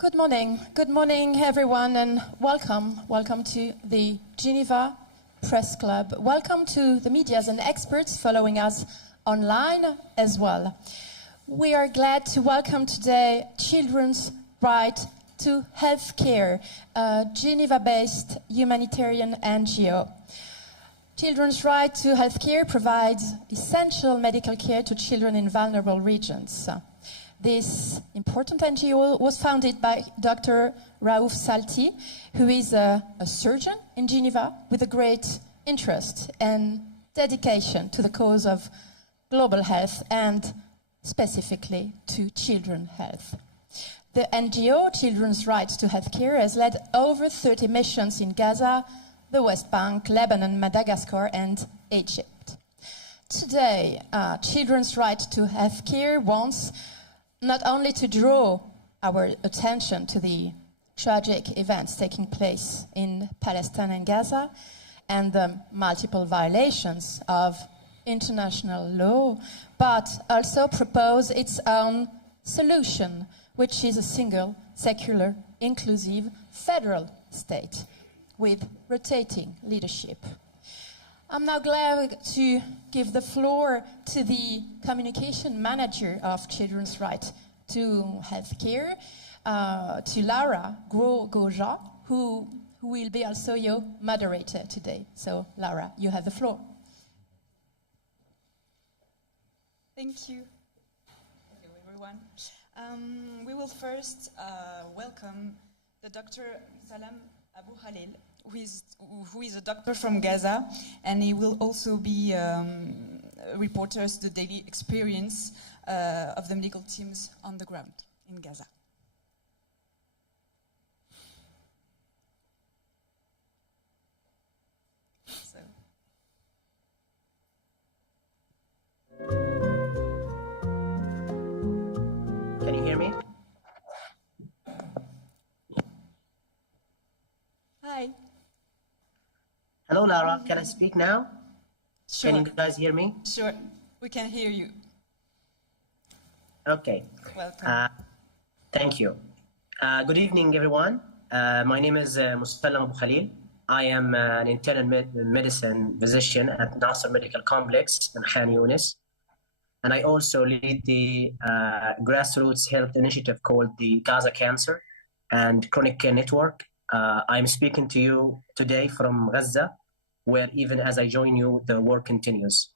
Good morning everyone, and welcome to the Geneva Press Club. Welcome to the medias and experts following us online as well. We are glad to welcome today Children's Right to Healthcare, a Geneva-based humanitarian NGO. Children's Right to Healthcare provides essential medical care to children in vulnerable regions. This important NGO was founded by Dr. Raouf SALTI, who is a surgeon in Geneva with a great interest and dedication to the cause of global health and specifically to children's health. The NGO, Children's Right to Healthcare, has led over 30 missions in Gaza, the West Bank, Lebanon, Madagascar, and Egypt. Today, Children's Right to Healthcare wants not only to draw our attention to the tragic events taking place in Palestine and Gaza and the multiple violations of international law, but also propose its own solution, which is a single, secular, inclusive federal state with rotating leadership. I'm now glad to give the floor to the communication manager of Children's Right to Healthcare, to Lara Goja, who will be also your moderator today. So, Lara, you have the floor. Thank you. Hello, everyone. We will first welcome the Dr. Musallam ABUKHALIL, who is a doctor from Gaza, and he will also be reporters the daily experience of the medical teams on the ground in Gaza. So. Can you hear me? Hi. Hello, Lara. Can I speak now? Sure. Can you guys hear me? Sure. We can hear you. Okay. Welcome. Thank you. Good evening, everyone. My name is Musallam ABUKHALIL. I am an internal medicine physician at Nasser Medical Complex in Khan Yunis. And I also lead the grassroots health initiative called the Gaza Cancer and Chronic Care Network. I'm speaking to you today from Gaza, where even as I join you, the work continues.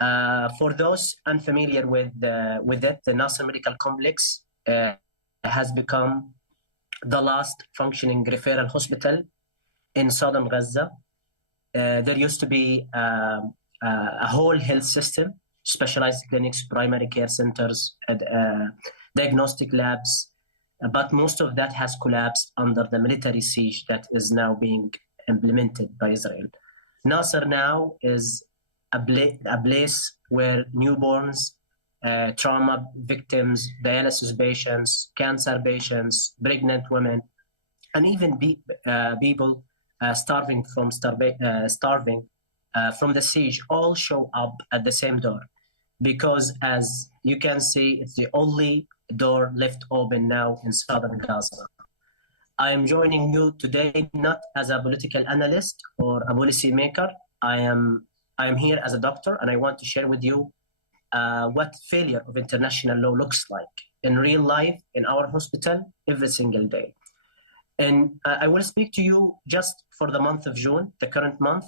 For those unfamiliar with it, the Nasser Medical Complex has become the last functioning referral hospital in southern Gaza. There used to be a whole health system, specialized clinics, primary care centers, diagnostic labs, but most of that has collapsed under the military siege that is now being implemented by Israel. Nasser now is a place where newborns, trauma victims, dialysis patients, cancer patients, pregnant women, and even people starving from the siege all show up at the same door. Because as you can see, it's the only door left open now in southern Gaza. I am joining you today not as a political analyst or a policy maker. I am here as a doctor, and I want to share with you what failure of international law looks like in real life in our hospital every single day. And I will speak to you just for the month of June, the current month.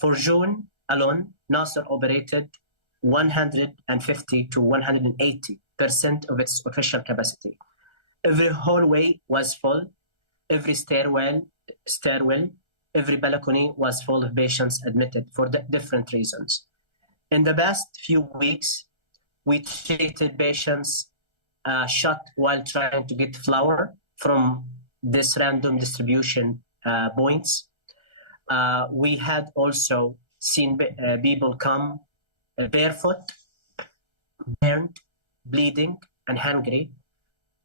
For June alone, Nasser operated 150 to 180% of its official capacity. Every hallway was full, every stairwell, every balcony was full of patients admitted for different reasons. In the past few weeks, we treated patients shot while trying to get flour from this random distribution points. We had also seen people come barefoot, burned, bleeding, and hungry.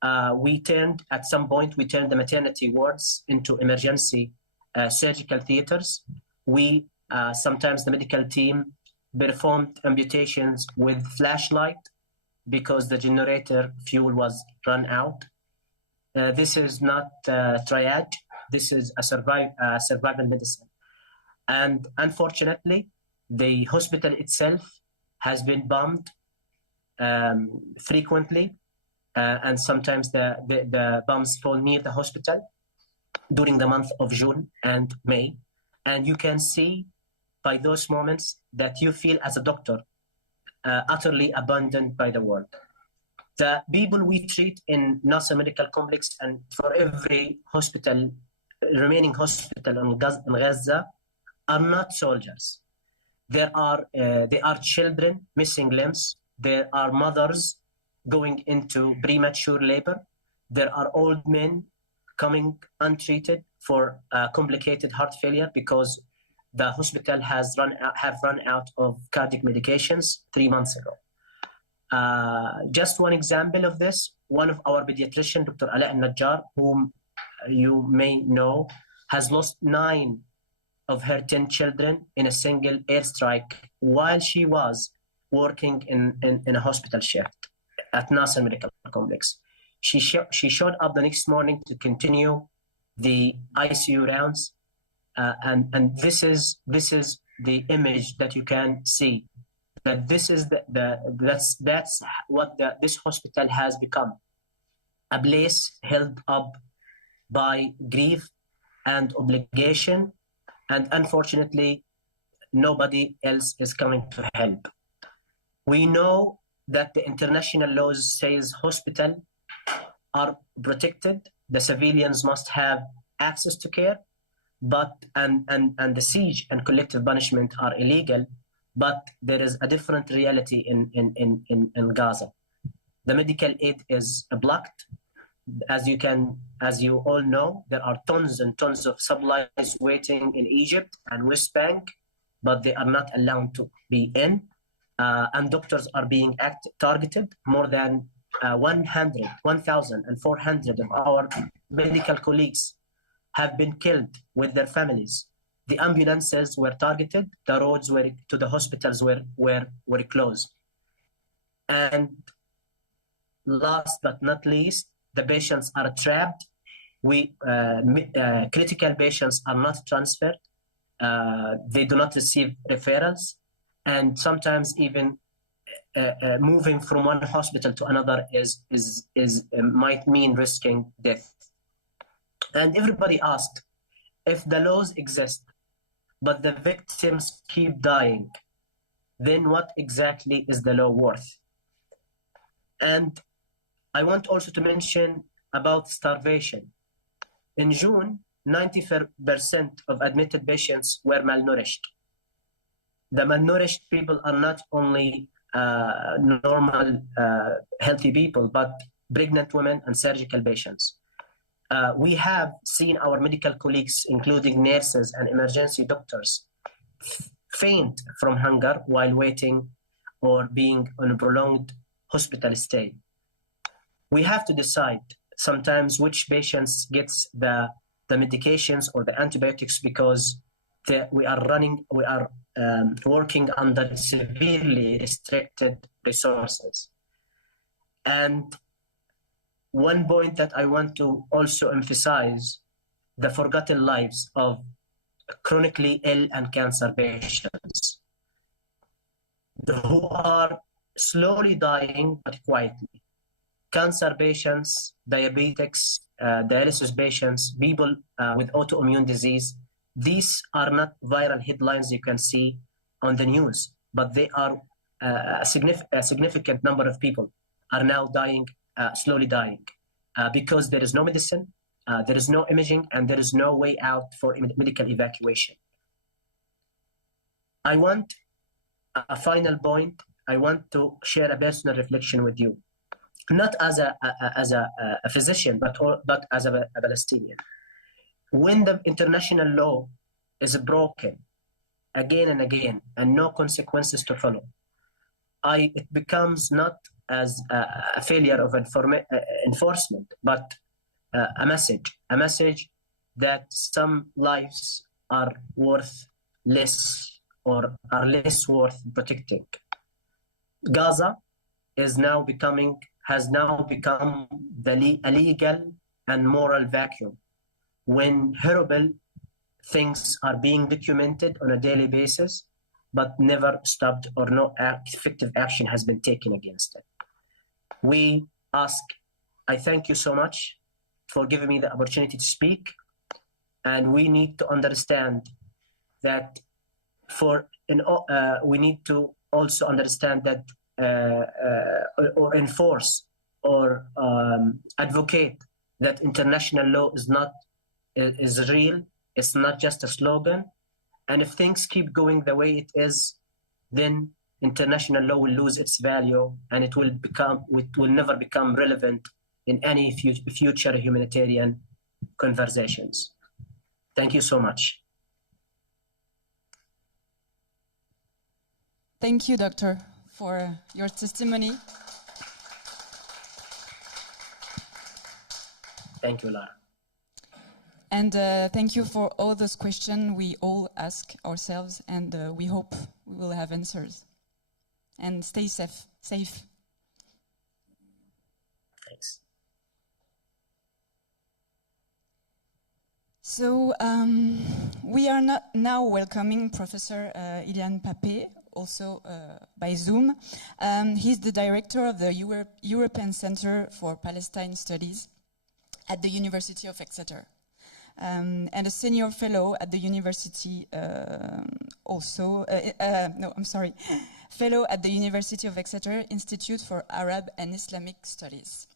At some point, we turned the maternity wards into emergency surgical theaters. Sometimes the medical team performed amputations with flashlight because the generator fuel was run out. This is not triage. This is a survival medicine. And unfortunately, the hospital itself has been bombed frequently, and sometimes the bombs fall near the hospital during the month of June and May. And you can see by those moments that you feel as a doctor utterly abandoned by the world. The people we treat in Nasser Medical Complex and for every hospital, remaining hospital in Gaza, are not soldiers. They are children missing limbs. There are mothers going into premature labor. There are old men coming untreated for complicated heart failure because the hospital have run out of cardiac medications 3 months ago. Just one example of this, one of our pediatricians, Dr. Najjar, whom you may know, has lost 9 of her 10 children in a single airstrike while she was working in a hospital shift at Nasser Medical Complex. She showed up the next morning to continue the ICU rounds, and this is the image that you can see. That this is that's what this hospital has become, a place held up by grief and obligation, and unfortunately, nobody else is coming to help. We know that the international laws says hospitals are protected. The civilians must have access to care, and the siege and collective punishment are illegal. But there is a different reality in Gaza. The medical aid is blocked. As you all know, there are tons and tons of supplies waiting in Egypt and West Bank, but they are not allowed to be in. And doctors are being targeted. More than 1,400 of our medical colleagues have been killed with their families. The ambulances were targeted. The roads to the hospitals were closed. And last but not least, the patients are trapped. Critical patients are not transferred. They do not receive referrals. And sometimes even moving from one hospital to another might mean risking death. And everybody asked, if the laws exist, but the victims keep dying, then what exactly is the law worth? And I want also to mention about starvation. In June, 90% of admitted patients were malnourished. The malnourished people are not only normal, healthy people, but pregnant women and surgical patients. We have seen our medical colleagues, including nurses and emergency doctors, faint from hunger while waiting or being on a prolonged hospital stay. We have to decide sometimes which patients gets the medications or the antibiotics because we are working under severely restricted resources. And one point that I want to also emphasize, the forgotten lives of chronically ill and cancer patients who are slowly dying but quietly. Cancer patients, diabetics, dialysis patients, people with autoimmune disease, these are not viral headlines you can see on the news, but they are a significant number of people are now dying, slowly dying, because there is no medicine, there is no imaging, and there is no way out for medical evacuation. I want a final point. I want to share a personal reflection with you, not as a physician, but as a Palestinian. When the international law is broken again and again, and no consequences to follow, it becomes not as a failure of enforcement, but a message that some lives are worth less or are less worth protecting. Gaza has now become a legal and moral vacuum when horrible things are being documented on a daily basis, but never stopped or no effective action has been taken against it. I thank you so much for giving me the opportunity to speak. And we need to understand that we need to also understand that or enforce or advocate that international law is real. It's not just a slogan. And if things keep going the way it is, then international law will lose its value, and it will never become relevant in any future humanitarian conversations. Thank you so much. Thank you, Doctor, for your testimony. Thank you, Lara. And thank you for all those questions we all ask ourselves, and we hope we will have answers. And stay safe. Thanks. So we are now welcoming Professor Ilan PAPPÉ, also by Zoom. He's the director of the European Center for Palestine Studies at the University of Exeter. And a senior fellow at the university fellow at the University of Exeter Institute for Arab and Islamic Studies.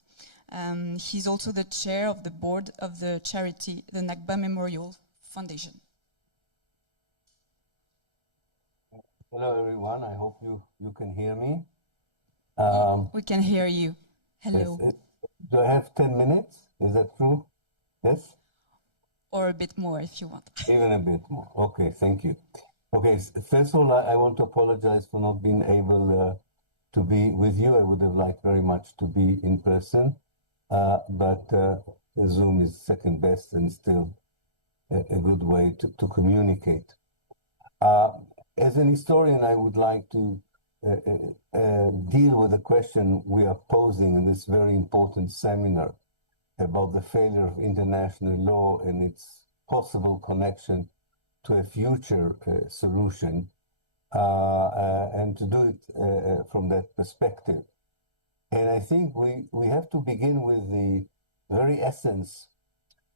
He's also the chair of the board of the charity, the Nakba Memorial Foundation. Hello, everyone. I hope you can hear me. We can hear you. Hello. Yes. Do I have 10 minutes? Is that true? Yes? Or a bit more if you want. Even a bit more. Okay, thank you. Okay, first of all, I want to apologize for not being able to be with you. I would have liked very much to be in person, but Zoom is second best and still a good way to communicate. As an historian, I would like to deal with the question we are posing in this very important seminar about the failure of international law and its possible connection to a future solution, and to do it from that perspective. And I think we have to begin with the very essence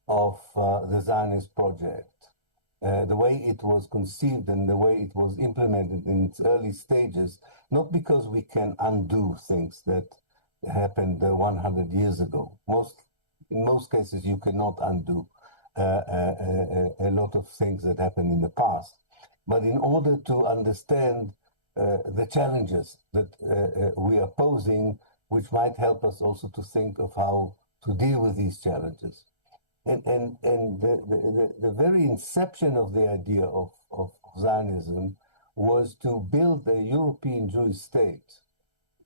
of the Zionist project, the way it was conceived and the way it was implemented in its early stages, not because we can undo things that happened 100 years ago. In most cases, you cannot undo a lot of things that happened in the past. But in order to understand the challenges that we are posing, which might help us also to think of how to deal with these challenges. And the very inception of the idea of Zionism was to build a European Jewish state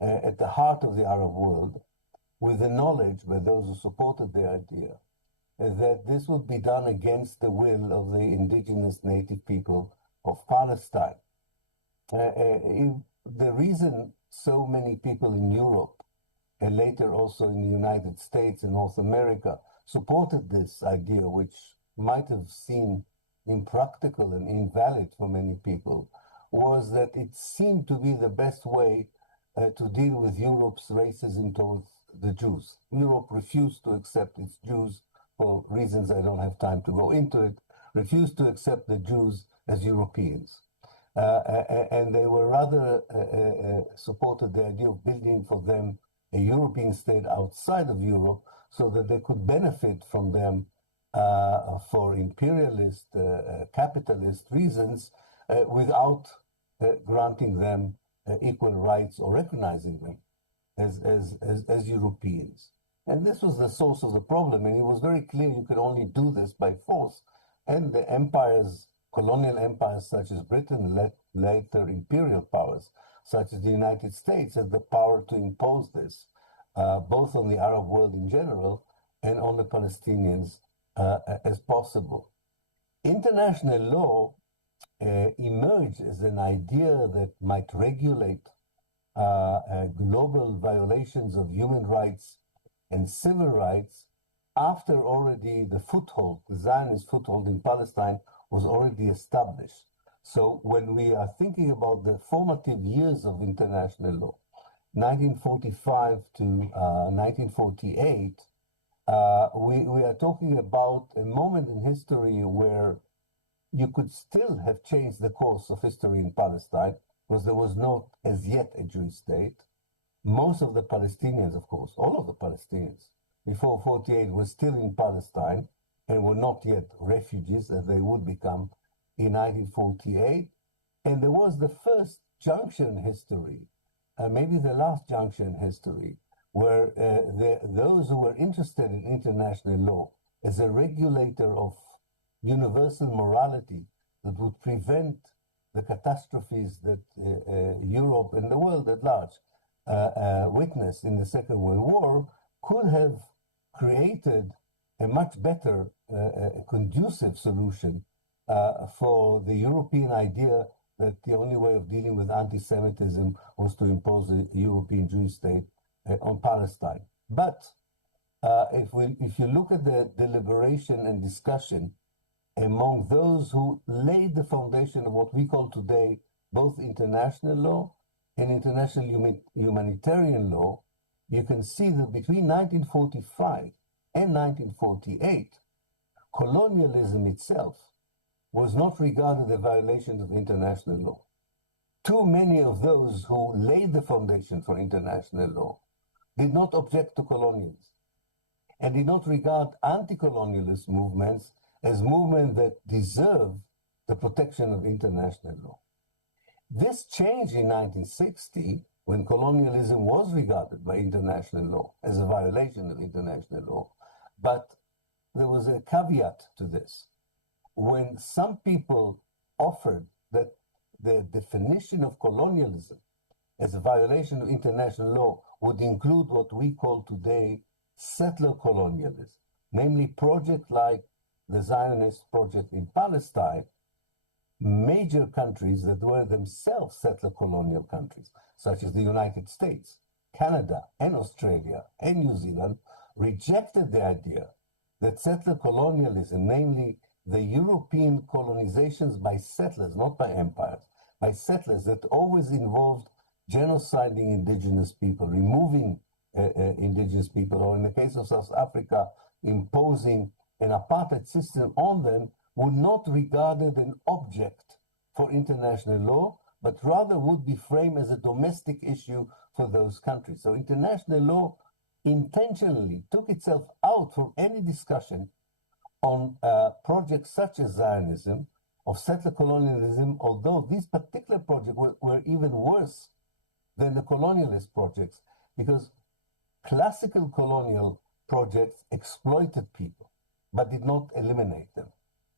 at the heart of the Arab world, with the knowledge by those who supported the idea that this would be done against the will of the indigenous native people of Palestine. The reason so many people in Europe, and later also in the United States and North America, supported this idea, which might have seemed impractical and invalid for many people, was that it seemed to be the best way to deal with Europe's racism towards the Jews. Europe refused to accept its Jews for reasons I don't have time to go into it, refused to accept the Jews as Europeans. And they were rather supported the idea of building for them a European state outside of Europe so that they could benefit from them for imperialist, capitalist reasons without granting them equal rights or recognizing them as Europeans. And this was the source of the problem, and it was very clear you could only do this by force. And the empires, colonial empires such as Britain, later imperial powers such as the United States, had the power to impose this, both on the Arab world in general and on the Palestinians as possible. International law emerged as an idea that might regulate global violations of human rights and civil rights after already the foothold, the Zionist foothold in Palestine was already established. So when we are thinking about the formative years of international law, 1945 to 1948, we are talking about a moment in history where you could still have changed the course of history in Palestine, because there was not as yet a Jewish state. Most of the Palestinians, of course, all of the Palestinians before 48 were still in Palestine and were not yet refugees, as they would become in 1948. And there was the first junction in history, maybe the last junction in history, where those who were interested in international law as a regulator of universal morality that would prevent the catastrophes that Europe and the world at large witnessed in the Second World War, could have created a much better conducive solution for the European idea that the only way of dealing with anti-Semitism was to impose a European Jewish state on Palestine. But if you look at the deliberation and discussion among those who laid the foundation of what we call today both international law and international humanitarian law, you can see that between 1945 and 1948, colonialism itself was not regarded a violation of international law. Too many of those who laid the foundation for international law did not object to colonialism and did not regard anti-colonialist movements as movements that deserve the protection of international law. This changed in 1960 when colonialism was regarded by international law as a violation of international law, but there was a caveat to this. When some people offered that the definition of colonialism as a violation of international law would include what we call today settler colonialism, namely projects like the Zionist project in Palestine, major countries that were themselves settler colonial countries, such as the United States, Canada, and Australia, and New Zealand, rejected the idea that settler colonialism, namely the European colonizations by settlers, not by empires, by settlers that always involved genociding indigenous people, removing indigenous people, or in the case of South Africa, imposing an apartheid system on them, would not be regarded an object for international law, but rather would be framed as a domestic issue for those countries. So international law intentionally took itself out from any discussion on projects such as Zionism, of settler colonialism, although these particular projects were even worse than the colonialist projects, because classical colonial projects exploited people, but did not eliminate them.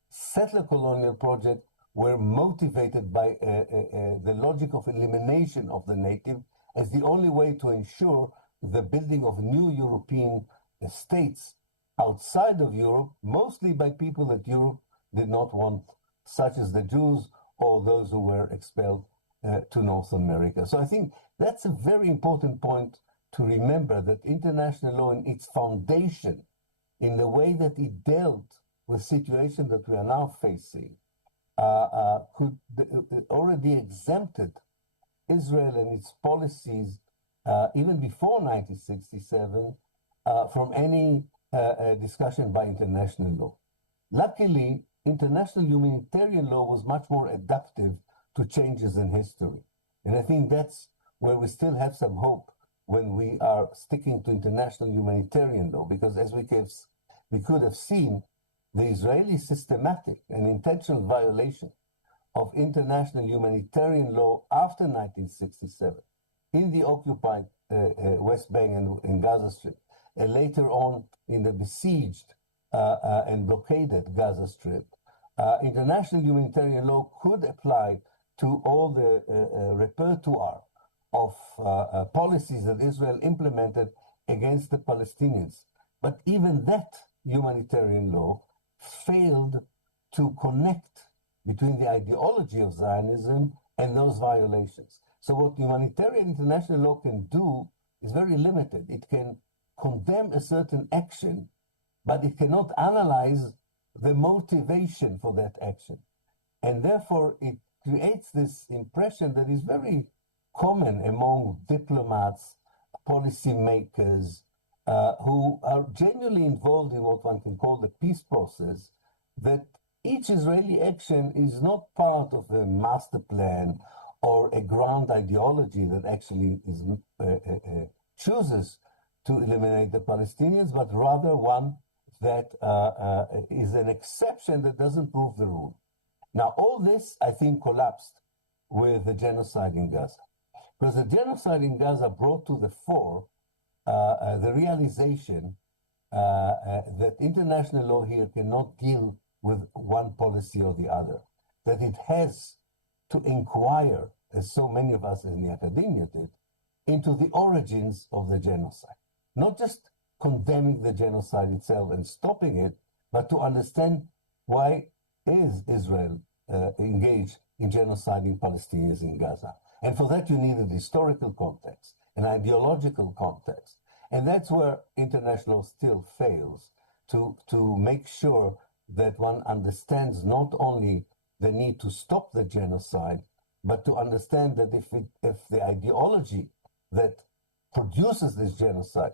Settler colonial projects were motivated by the logic of elimination of the native as the only way to ensure the building of new European states outside of Europe, mostly by people that Europe did not want, such as the Jews or those who were expelled to North America. So I think that's a very important point to remember, that international law in its foundation, in the way that it dealt with situations that we are now facing, could already exempted Israel and its policies even before 1967 from any discussion by international law. Luckily, international humanitarian law was much more adaptive to changes in history. And I think that's where we still have some hope when we are sticking to international humanitarian law, because as we could have seen, the Israeli systematic and intentional violation of international humanitarian law after 1967 in the occupied West Bank and Gaza Strip, and later on in the besieged and blockaded Gaza Strip, international humanitarian law could apply to all the repertoire of policies that Israel implemented against the Palestinians. But even that humanitarian law failed to connect between the ideology of Zionism and those violations. So what humanitarian international law can do is very limited. It can condemn a certain action but it cannot analyze the motivation for that action. And therefore, it creates this impression that is very common among diplomats, policymakers, who are genuinely involved in what one can call the peace process, that each Israeli action is not part of a master plan or a grand ideology that actually is, chooses to eliminate the Palestinians, but rather one that is an exception that doesn't prove the rule. Now, all this, I think, collapsed with the genocide in Gaza. Because the genocide in Gaza brought to the fore the realization that international law here cannot deal with one policy or the other, that it has to inquire, as so many of us in the academia did, into the origins of the genocide. Not just condemning the genocide itself and stopping it, but to understand why is Israel engaged in genociding Palestinians in Gaza. And for that, you needed historical context, an ideological context. And that's where international law still fails to make sure that one understands not only the need to stop the genocide, but to understand that if the ideology that produces this genocide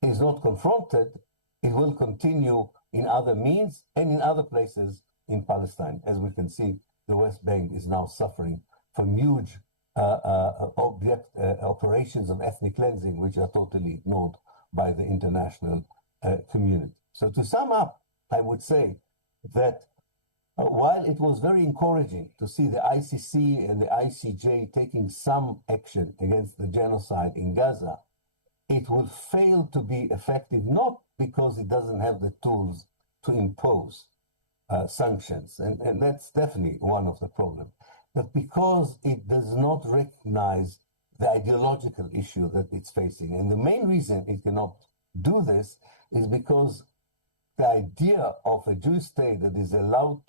is not confronted, it will continue in other means and in other places in Palestine. As we can see, the West Bank is now suffering from huge operations of ethnic cleansing, which are totally ignored by the international community. So to sum up, I would say that while it was very encouraging to see the ICC and the ICJ taking some action against the genocide in Gaza, it will fail to be effective, not because it doesn't have the tools to impose sanctions, and that's definitely one of the problems, but because it does not recognize the ideological issue that it's facing. And the main reason it cannot do this is because the idea of a Jewish state that is allowed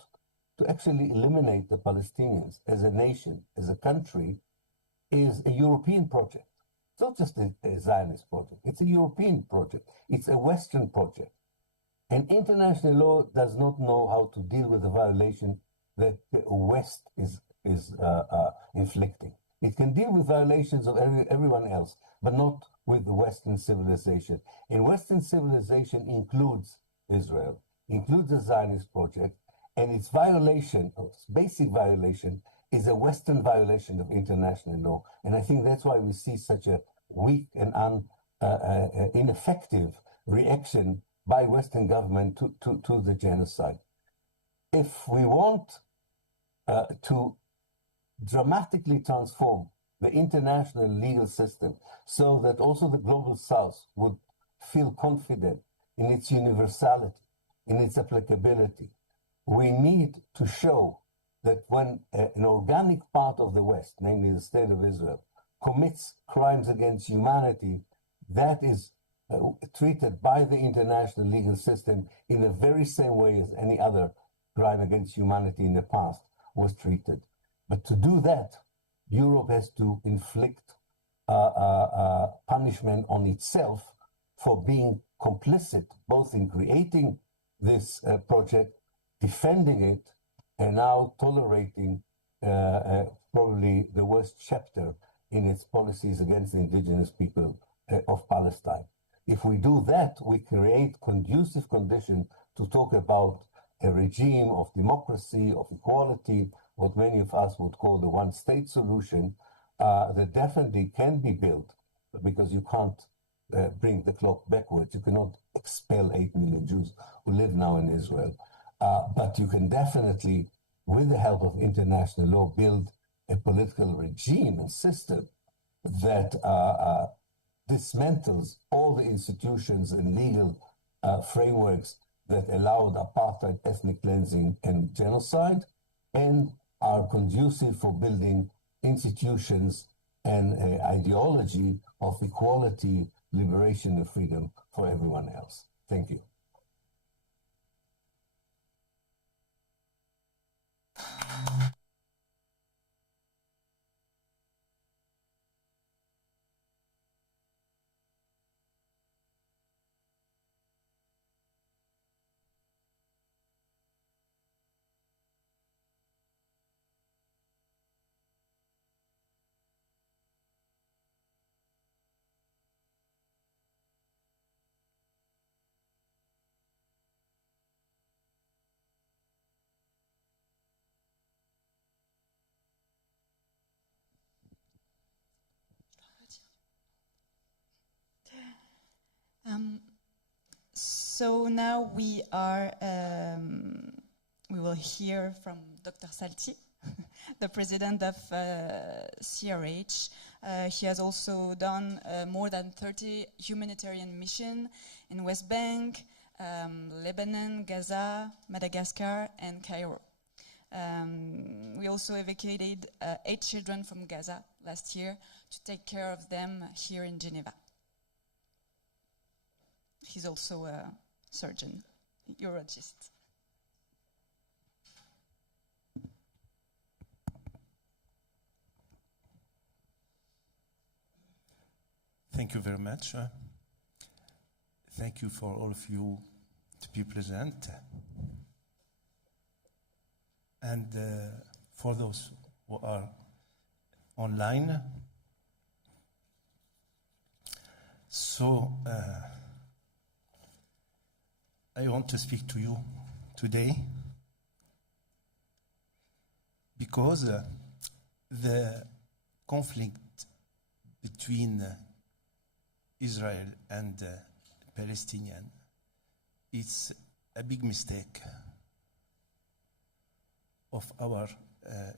to actually eliminate the Palestinians as a nation, as a country, is a European project. It's not just a Zionist project. It's a European project. It's a Western project. And international law does not know how to deal with the violation that the West is inflicting. It can deal with violations of everyone else, but not with the Western civilization. And Western civilization includes Israel, includes the Zionist project, and its violation, its basic violation, is a Western violation of international law. And I think that's why we see such a weak and ineffective reaction by Western government to the genocide. If we want to dramatically transform the international legal system so that also the global South would feel confident in its universality, in its applicability, we need to show that when an organic part of the West, namely the State of Israel, commits crimes against humanity, that is treated by the international legal system in the very same way as any other crime against humanity in the past was treated. But to do that, Europe has to inflict punishment on itself for being complicit, both in creating this project, defending it, and now tolerating probably the worst chapter in its policies against the indigenous people of Palestine. If we do that, we create conducive conditions to talk about a regime of democracy, of equality, what many of us would call the one-state solution, that definitely can be built, because you can't bring the clock backwards. You cannot expel 8 million Jews who live now in Israel. But you can definitely, with the help of international law, build a political regime and system that dismantles all the institutions and legal frameworks that allowed apartheid, ethnic cleansing, and genocide, and are conducive for building institutions and an ideology of equality, liberation, and freedom for everyone else. Thank you. So now we will hear from Dr. SALTI, the president of CRH. He has also done more than 30 humanitarian missions in West Bank, Lebanon, Gaza, Madagascar, and Cairo. We also evacuated 8 children from Gaza last year to take care of them here in Geneva. He's also a surgeon, urologist. Thank you very much. Thank you for all of you to be present. And for those who are online. So I want to speak to you today because the conflict between Israel and Palestinian, it's a big mistake of our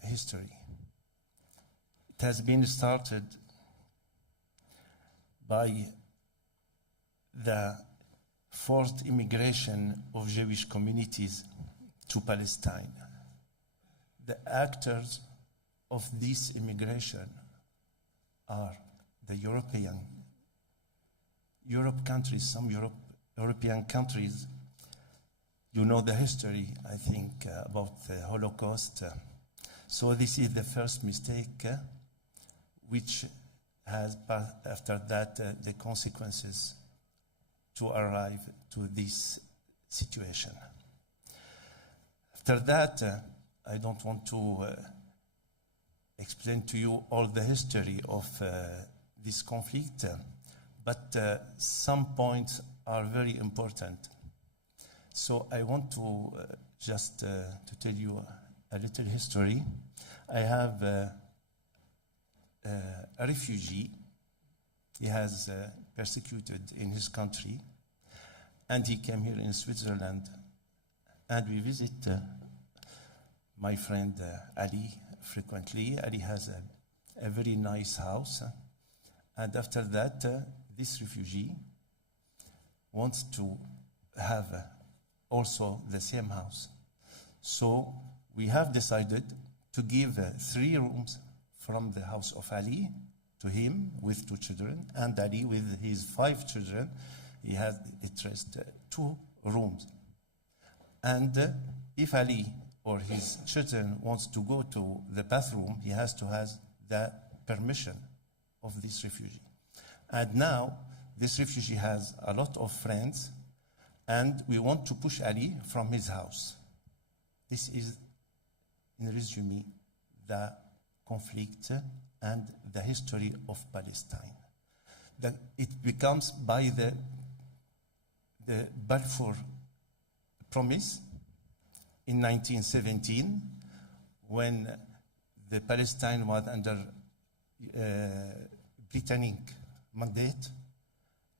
history. It has been started by the forced immigration of Jewish communities to Palestine. The actors of this immigration are the Europe countries, some European countries. You know the history, I think, about the Holocaust. So this is the first mistake, which has, after that, the consequences to arrive to this situation. After that, I don't want to explain to you all the history of this conflict, but some points are very important. So I want to just to tell you a little history. I have a refugee. He has persecuted in his country, and he came here in Switzerland, and we visit my friend Ali frequently. Ali has a very nice house, and after that, this refugee wants to have also the same house. So we have decided to give 3 rooms from the house of Ali to him with 2 children, and Ali with his 5 children, he has at least 2 rooms. And if Ali or his children wants to go to the bathroom, he has to have the permission of this refugee. And now this refugee has a lot of friends, and we want to push Ali from his house. This is, in resume, the conflict and the history of Palestine. That it becomes by the Balfour Promise in 1917, when the Palestine was under Britannic mandate,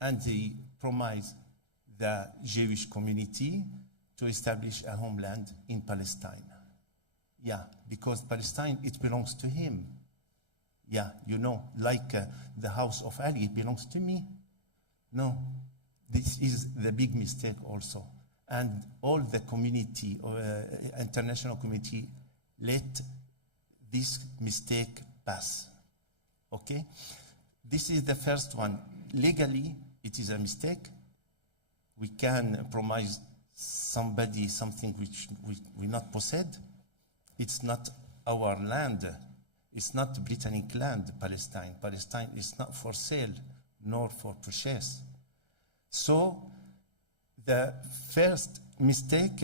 and they promised the Jewish community to establish a homeland in Palestine. Yeah, because Palestine, it belongs to him. Yeah, you know, like the house of Ali, it belongs to me. No, this is the big mistake also. And all the community, international community, let this mistake pass. Okay? This is the first one. Legally, it is a mistake. We can promise somebody something which we not possess. It's not our land. It's not Britannic land, Palestine. Palestine is not for sale, nor for purchase. So the first mistake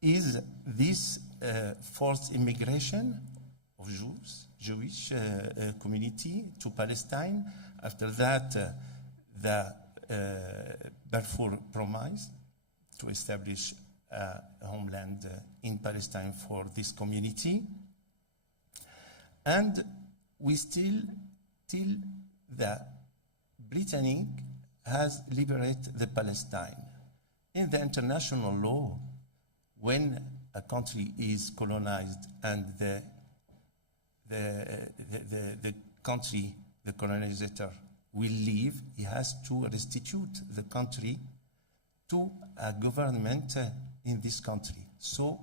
is this forced immigration of Jewish community to Palestine. After that, the Balfour Promise to establish a homeland in Palestine for this community. And we still, till the Britannic has liberated the Palestine. In the international law, when a country is colonized and the country, the colonizer, will leave, he has to restitute the country to a government in this country. So,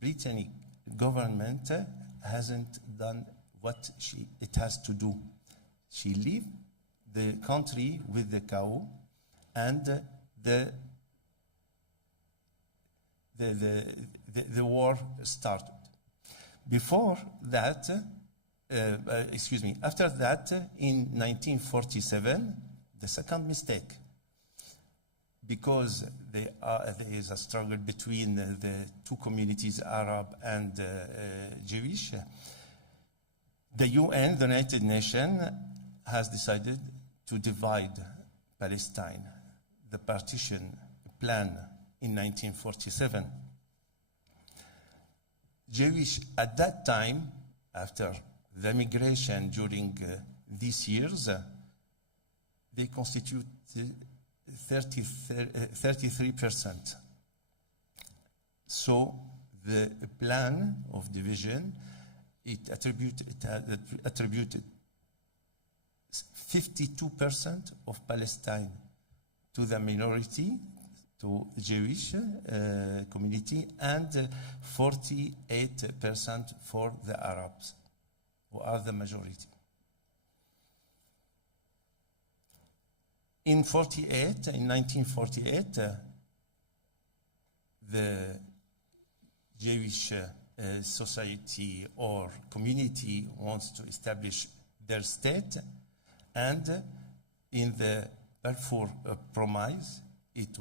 Britannic government hasn't done what it has to do. She leave the country with the cow, and the war started. Before that, after that, in 1947, the second mistake, because there is a struggle between the two communities, Arab and Jewish, the UN, the United Nations, has decided to divide Palestine. The partition plan in 1947. Jewish at that time, after the migration during these years, they constitute 33%. So the plan of division, it attributed 52% of Palestine to the minority, to Jewish community, and 48% for the Arabs, who are the majority. In 1948, the Jewish society or community wants to establish their state, and in the Balfour Promise, it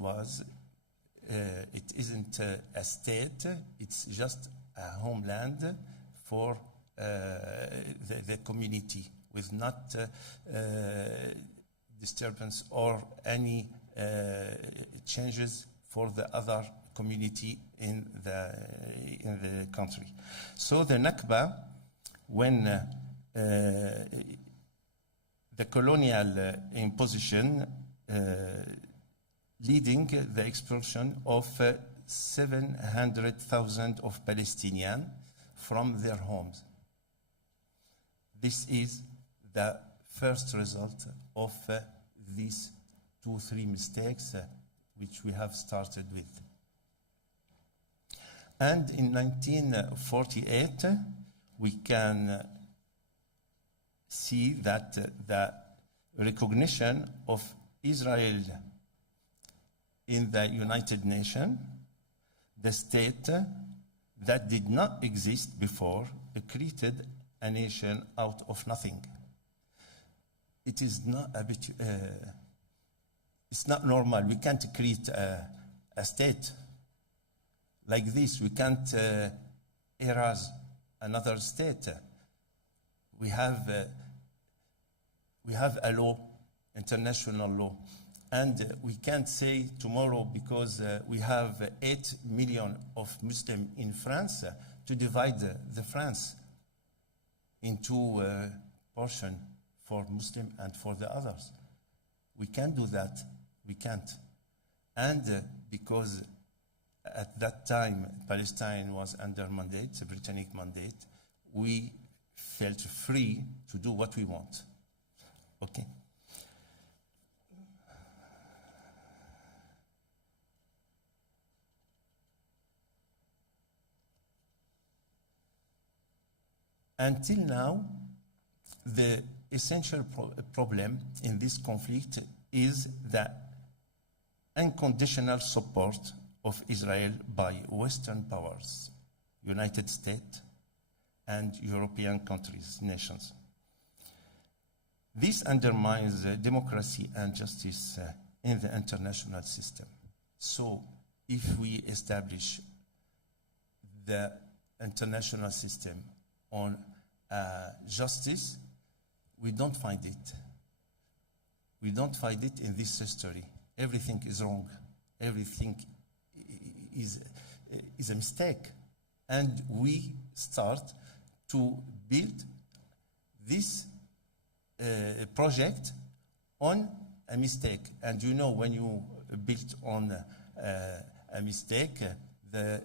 isn't a state, it's just a homeland for the community, with not disturbance or any changes for the other community in the country. So the Nakba, when the colonial imposition leading the expulsion of 700,000 of Palestinians from their homes. This is the first result of these 2-3 mistakes which we have started with. And in 1948, we can see that the recognition of Israel in the United Nations, the state that did not exist before, created a nation out of nothing. It is not it's not normal. We can't create a state like this. We can't erase another state. We have a law, international law, and we can't say tomorrow, because we have 8 million of Muslims in France, to divide the France into portion for Muslim and for the others. We can't do that. We can't. And because at that time Palestine was under mandate, a Britannic mandate, we felt free to do what we want. Okay. Until now, the essential problem in this conflict is the unconditional support of Israel by Western powers, United States and European countries, nations. This undermines democracy and justice in the international system. So if we establish the international system on justice, we don't find it. We don't find it in this history. Everything is wrong. Everything is a mistake. And we start to build this project on a mistake. And you know, when you build on a mistake, the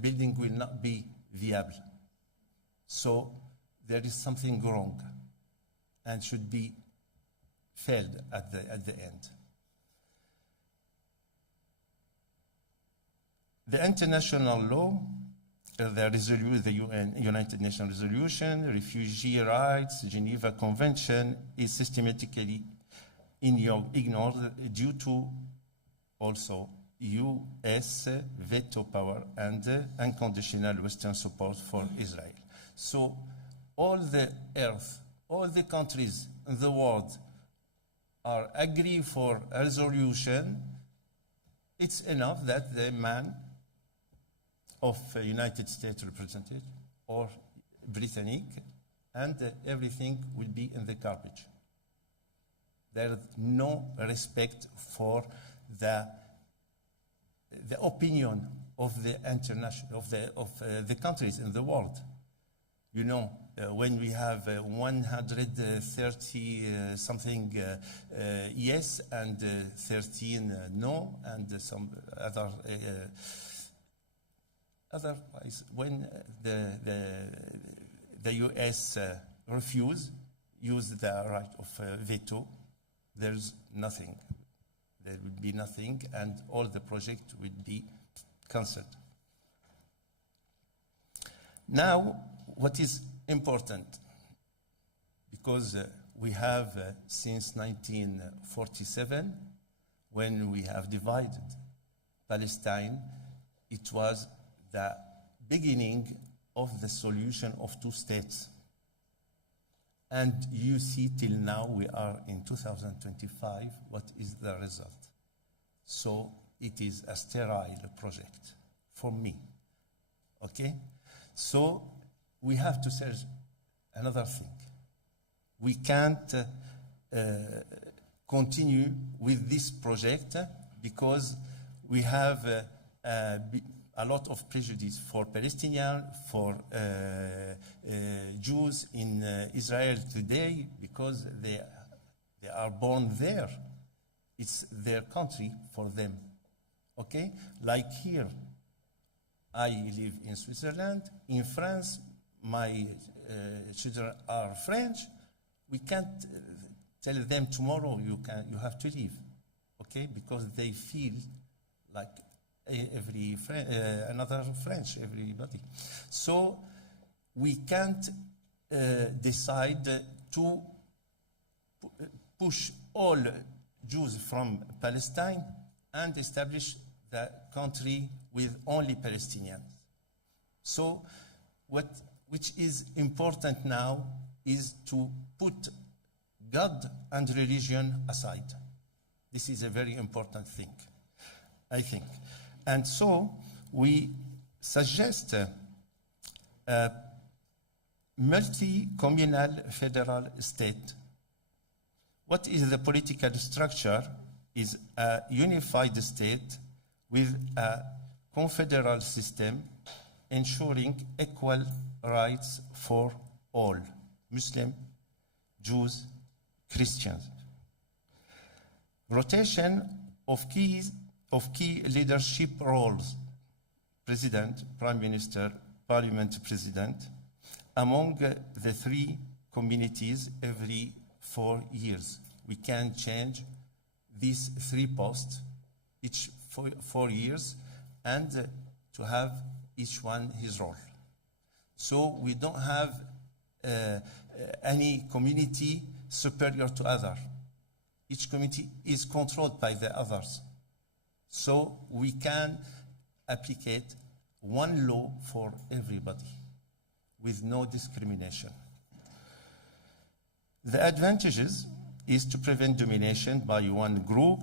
building will not be viable. So there is something wrong and should be failed at the end. The international law, the UN, United Nations resolution, refugee rights, Geneva Convention is systematically ignored due to also US veto power and unconditional Western support for Israel. So all the earth, all the countries in the world are agree for a resolution. It's enough that the man of United States representative or Britannic, and everything will be in the garbage. There is no respect for the opinion of the international of the countries in the world. You know, when we have 130 something yes and 13 no, and some otherwise, when the US use the right of veto, there's nothing. There will be nothing, and all the project will be cancelled. Now, what is important, because we have since 1947, when we have divided Palestine, it was the beginning of the solution of two states. And you see till now we are in 2025, what is the result? So it is a sterile project for me, okay? So we have to search another thing. We can't continue with this project because we have a lot of prejudice for Palestinians, for Jews in Israel today, because they are born there. It's their country for them, okay? Like here, I live in Switzerland. In France, my children are French. We can't tell them tomorrow you have to leave, okay? Because they feel like another French, everybody. So we can't decide to push all Jews from Palestine and establish the country with only Palestinians. So which is important now is to put God and religion aside. This is a very important thing, I think. And so we suggest a multi-communal federal state. What is the political structure? Is a unified state with a confederal system ensuring equal rights for all, Muslim, Jews, Christians. Rotation of key leadership roles, President, Prime Minister, Parliament President, among the three communities every 4 years. We can change these three posts each 4 years and to have each one his role. So we don't have any community superior to other. Each community is controlled by the others. So we can apply one law for everybody with no discrimination. The advantages is to prevent domination by one group,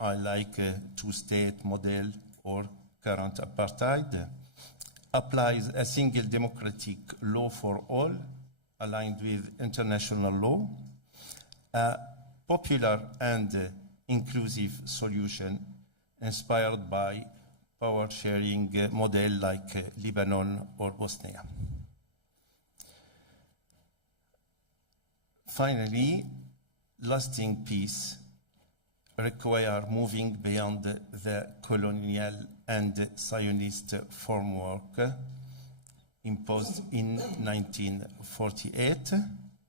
like two-state model or current apartheid, applies a single democratic law for all, aligned with international law, a popular and inclusive solution inspired by power-sharing model like Lebanon or Bosnia. Finally, lasting peace, require moving beyond the colonial and Zionist framework imposed in 1948,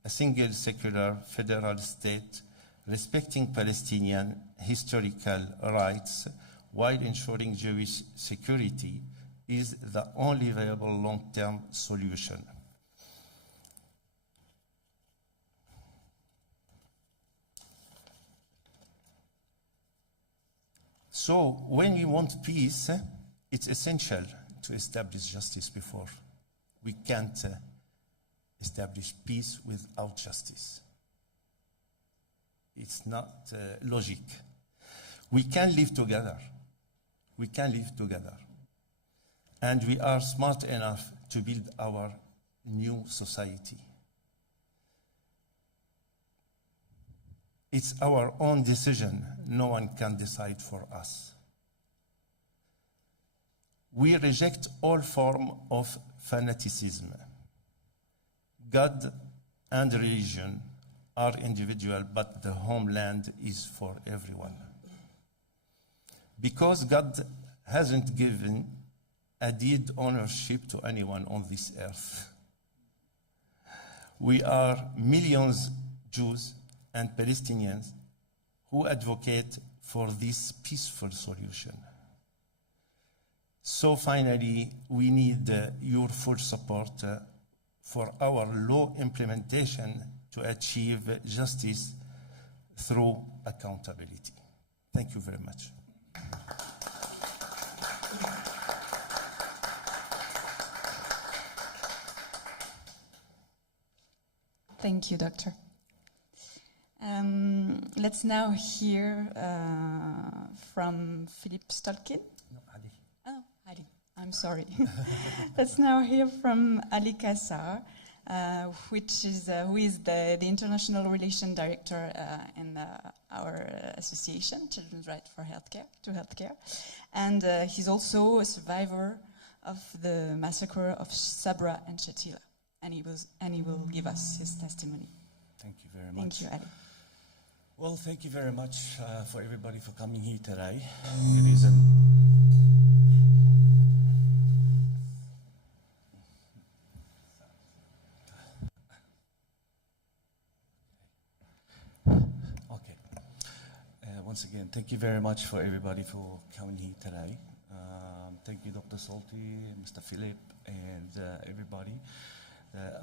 a single secular federal state respecting Palestinian historical rights while ensuring Jewish security is the only viable long-term solution. So when we want peace, it's essential to establish justice before. We can't establish peace without justice. It's not logic. We can live together. We can live together. And we are smart enough to build our new society. It's our own decision. No one can decide for us. We reject all form of fanaticism. God and religion are individual, but the homeland is for everyone. Because God hasn't given a deed ownership to anyone on this earth. We are millions Jews and Palestinians who advocate for this peaceful solution. So finally, we need your full support for our law implementation to achieve justice through accountability. Thank you very much. Thank you, Doctor. Let's now hear from Philippe Stolkin. No, Ali. Oh, Ali. I'm sorry. Let's now hear from Ali KASSAR, who is the International Relations Director in our association, Children's Right for Healthcare. And he's also a survivor of the massacre of Sabra and Shatila. And he will give us his testimony. Thank you very much. Thank you, Ali. Well, thank you very much for everybody for coming here today. It is okay. Once again, thank you very much for everybody for coming here today. Thank you, Dr. SALTI, Mr. Philip, and everybody that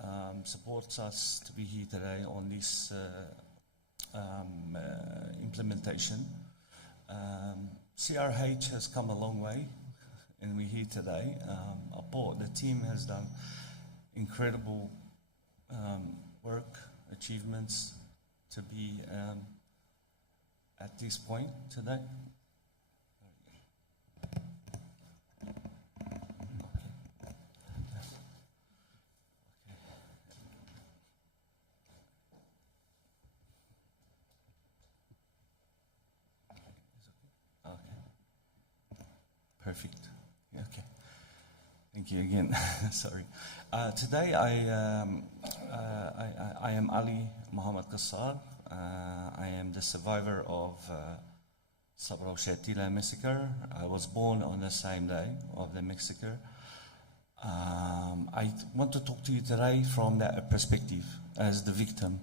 supports us to be here today on this implementation. CRH has come a long way, and we're here today. The team has done incredible work, achievements to be at this point today. Perfect. Okay. Thank you again. Sorry. Today I am Ali Muhammad KASSAR. I am the survivor of Sabra Shatila massacre. I was born on the same day of the massacre. I want to talk to you today from that perspective as the victim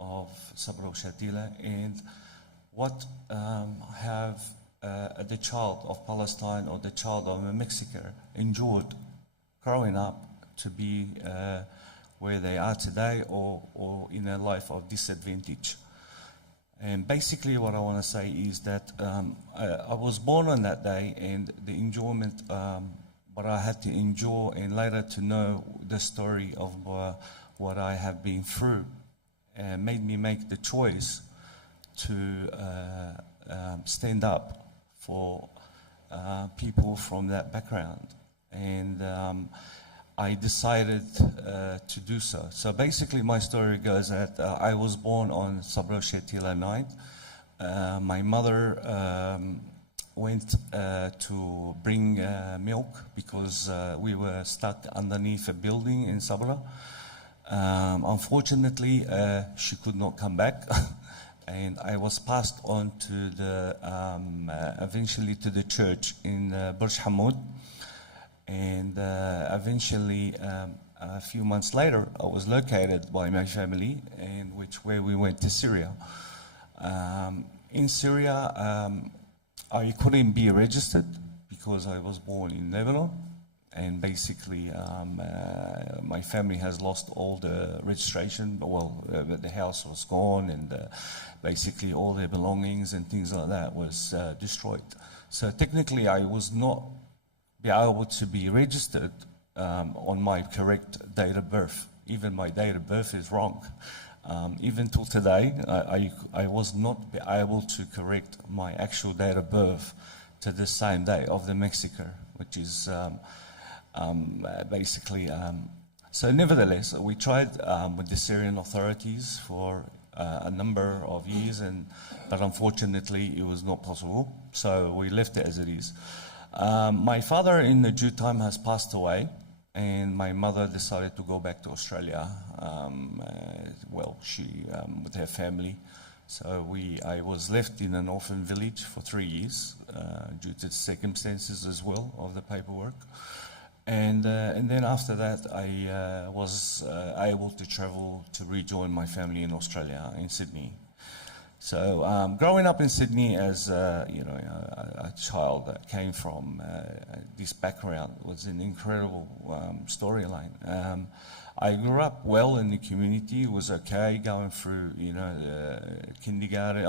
of Sabra Shatila and what have the child of Palestine or the child of a Mexican endured growing up to be where they are today or in a life of disadvantage. And basically what I want to say is that I was born on that day, and the enjoyment what I had to endure and later to know the story of what I have been through made me make the choice to stand up for people from that background, and I decided to do so. So basically my story goes that I was born on Sabra Shatila night. My mother went to bring milk because we were stuck underneath a building in Sabra. Unfortunately, she could not come back. and I was passed on to the eventually to the church in Burj Hamoud, and eventually a few months later I was located by my family, in where we went to Syria. In Syria I couldn't be registered because I was born in Lebanon, and basically my family has lost all the registration. Well, the house was gone, and basically all their belongings and things like that was destroyed. So technically I was not be able to be registered on my correct date of birth. Even my date of birth is wrong. Even till today, I was not able to correct my actual date of birth to the same day of the massacre, which is basically. So nevertheless, we tried with the Syrian authorities for a number of years, but unfortunately it was not possible. So we left it as it is. My father in the due time has passed away, and my mother decided to go back to Australia. She with her family. So I was left in an orphan village for 3 years due to the circumstances as well of the paperwork. And then after that, I was able to travel to rejoin my family in Australia, in Sydney. So growing up in Sydney as a child that came from this background was an incredible storyline. I grew up well in the community. It was okay going through, kindergarten,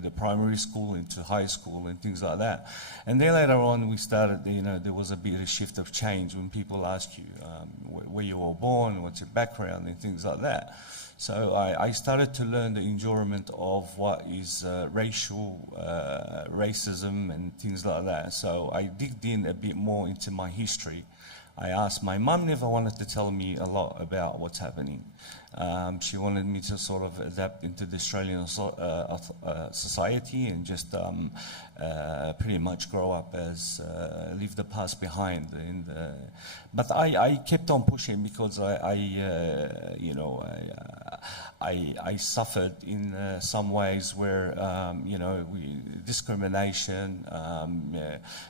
the primary school into high school and things like that. And then later on we started, there was a bit of a shift of change when people ask you where you were born, what's your background and things like that. So I started to learn the enjoyment of what is racial racism and things like that. So I digged in a bit more into my history. I asked, my mum never wanted to tell me a lot about what's happening. She wanted me to sort of adapt into the Australian society and just pretty much grow up as, leave the past behind. But I kept on pushing because I suffered in some ways where, discrimination,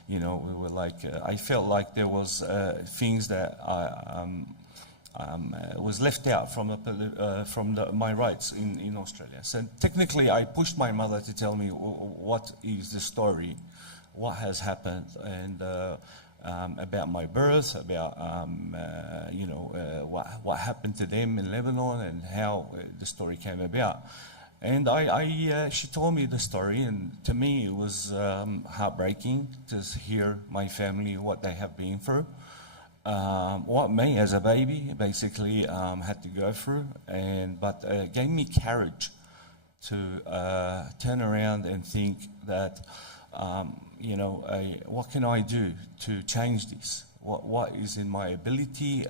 we were like, I felt like there was things that was left out from my rights in Australia. So technically I pushed my mother to tell me what is the story, what has happened, and about my birth, about what happened to them in Lebanon and how the story came about. And she told me the story, and to me it was heartbreaking to hear my family, what they have been through. What me as a baby basically had to go through, but gave me courage to turn around and think that, what can I do to change this? What is in my ability?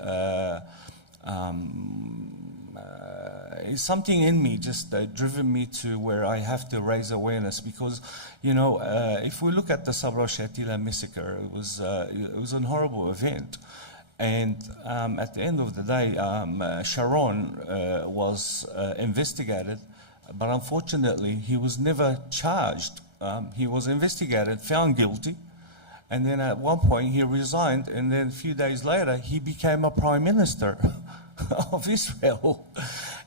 Something in me just driven me to where I have to raise awareness, because, if we look at the Sabra Shatila massacre, it was a horrible event. And at the end of the day, Sharon was investigated, but unfortunately he was never charged. He was investigated, found guilty, and then at one point he resigned, and then a few days later he became a prime minister of Israel.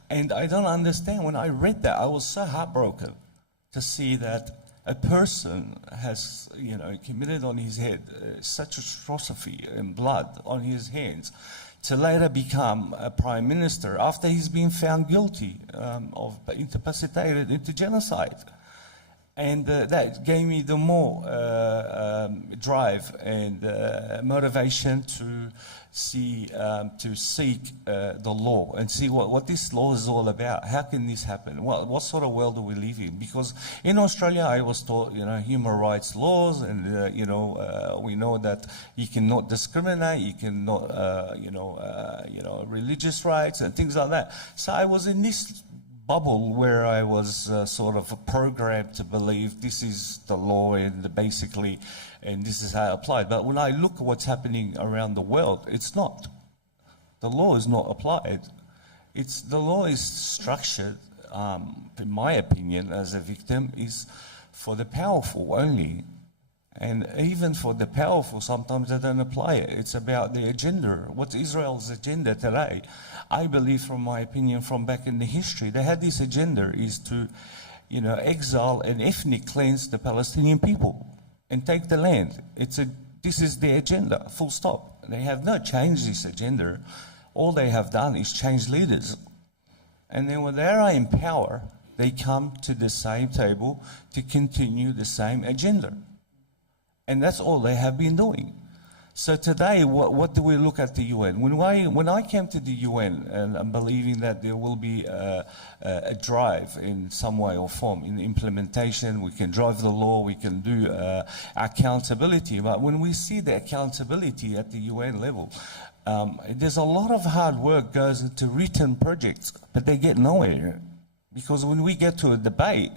And I don't understand, when I read that, I was so heartbroken to see that a person has, committed on his head such atrocity and blood on his hands, to later become a prime minister after he's been found guilty of incapacitated into genocide. And that gave me the more drive and motivation to seek the law and see what this law is all about. How can this happen? What sort of world do we live in? Because in Australia, I was taught, human rights laws, and we know that you cannot discriminate, you cannot, religious rights and things like that. So I was in this bubble where I was sort of programmed to believe this is the law and and this is how it applied. But when I look at what's happening around the world, it's not. The law is not applied. The law is structured in my opinion, as a victim, is for the powerful only. And even for the powerful, sometimes they don't apply it. It's about the agenda. What's Israel's agenda today? I believe, from my opinion, from back in the history, they had this agenda is to, exile and ethnic cleanse the Palestinian people and take the land. This is the agenda, full stop. They have not changed this agenda. All they have done is change leaders. And then when they are in power, they come to the same table to continue the same agenda. And that's all they have been doing. So today, what do we look at the UN? When I came to the UN, and I'm believing that there will be a drive in some way or form in implementation, we can drive the law, we can do accountability. But when we see the accountability at the UN level, there's a lot of hard work goes into written projects, but they get nowhere. Because when we get to a debate,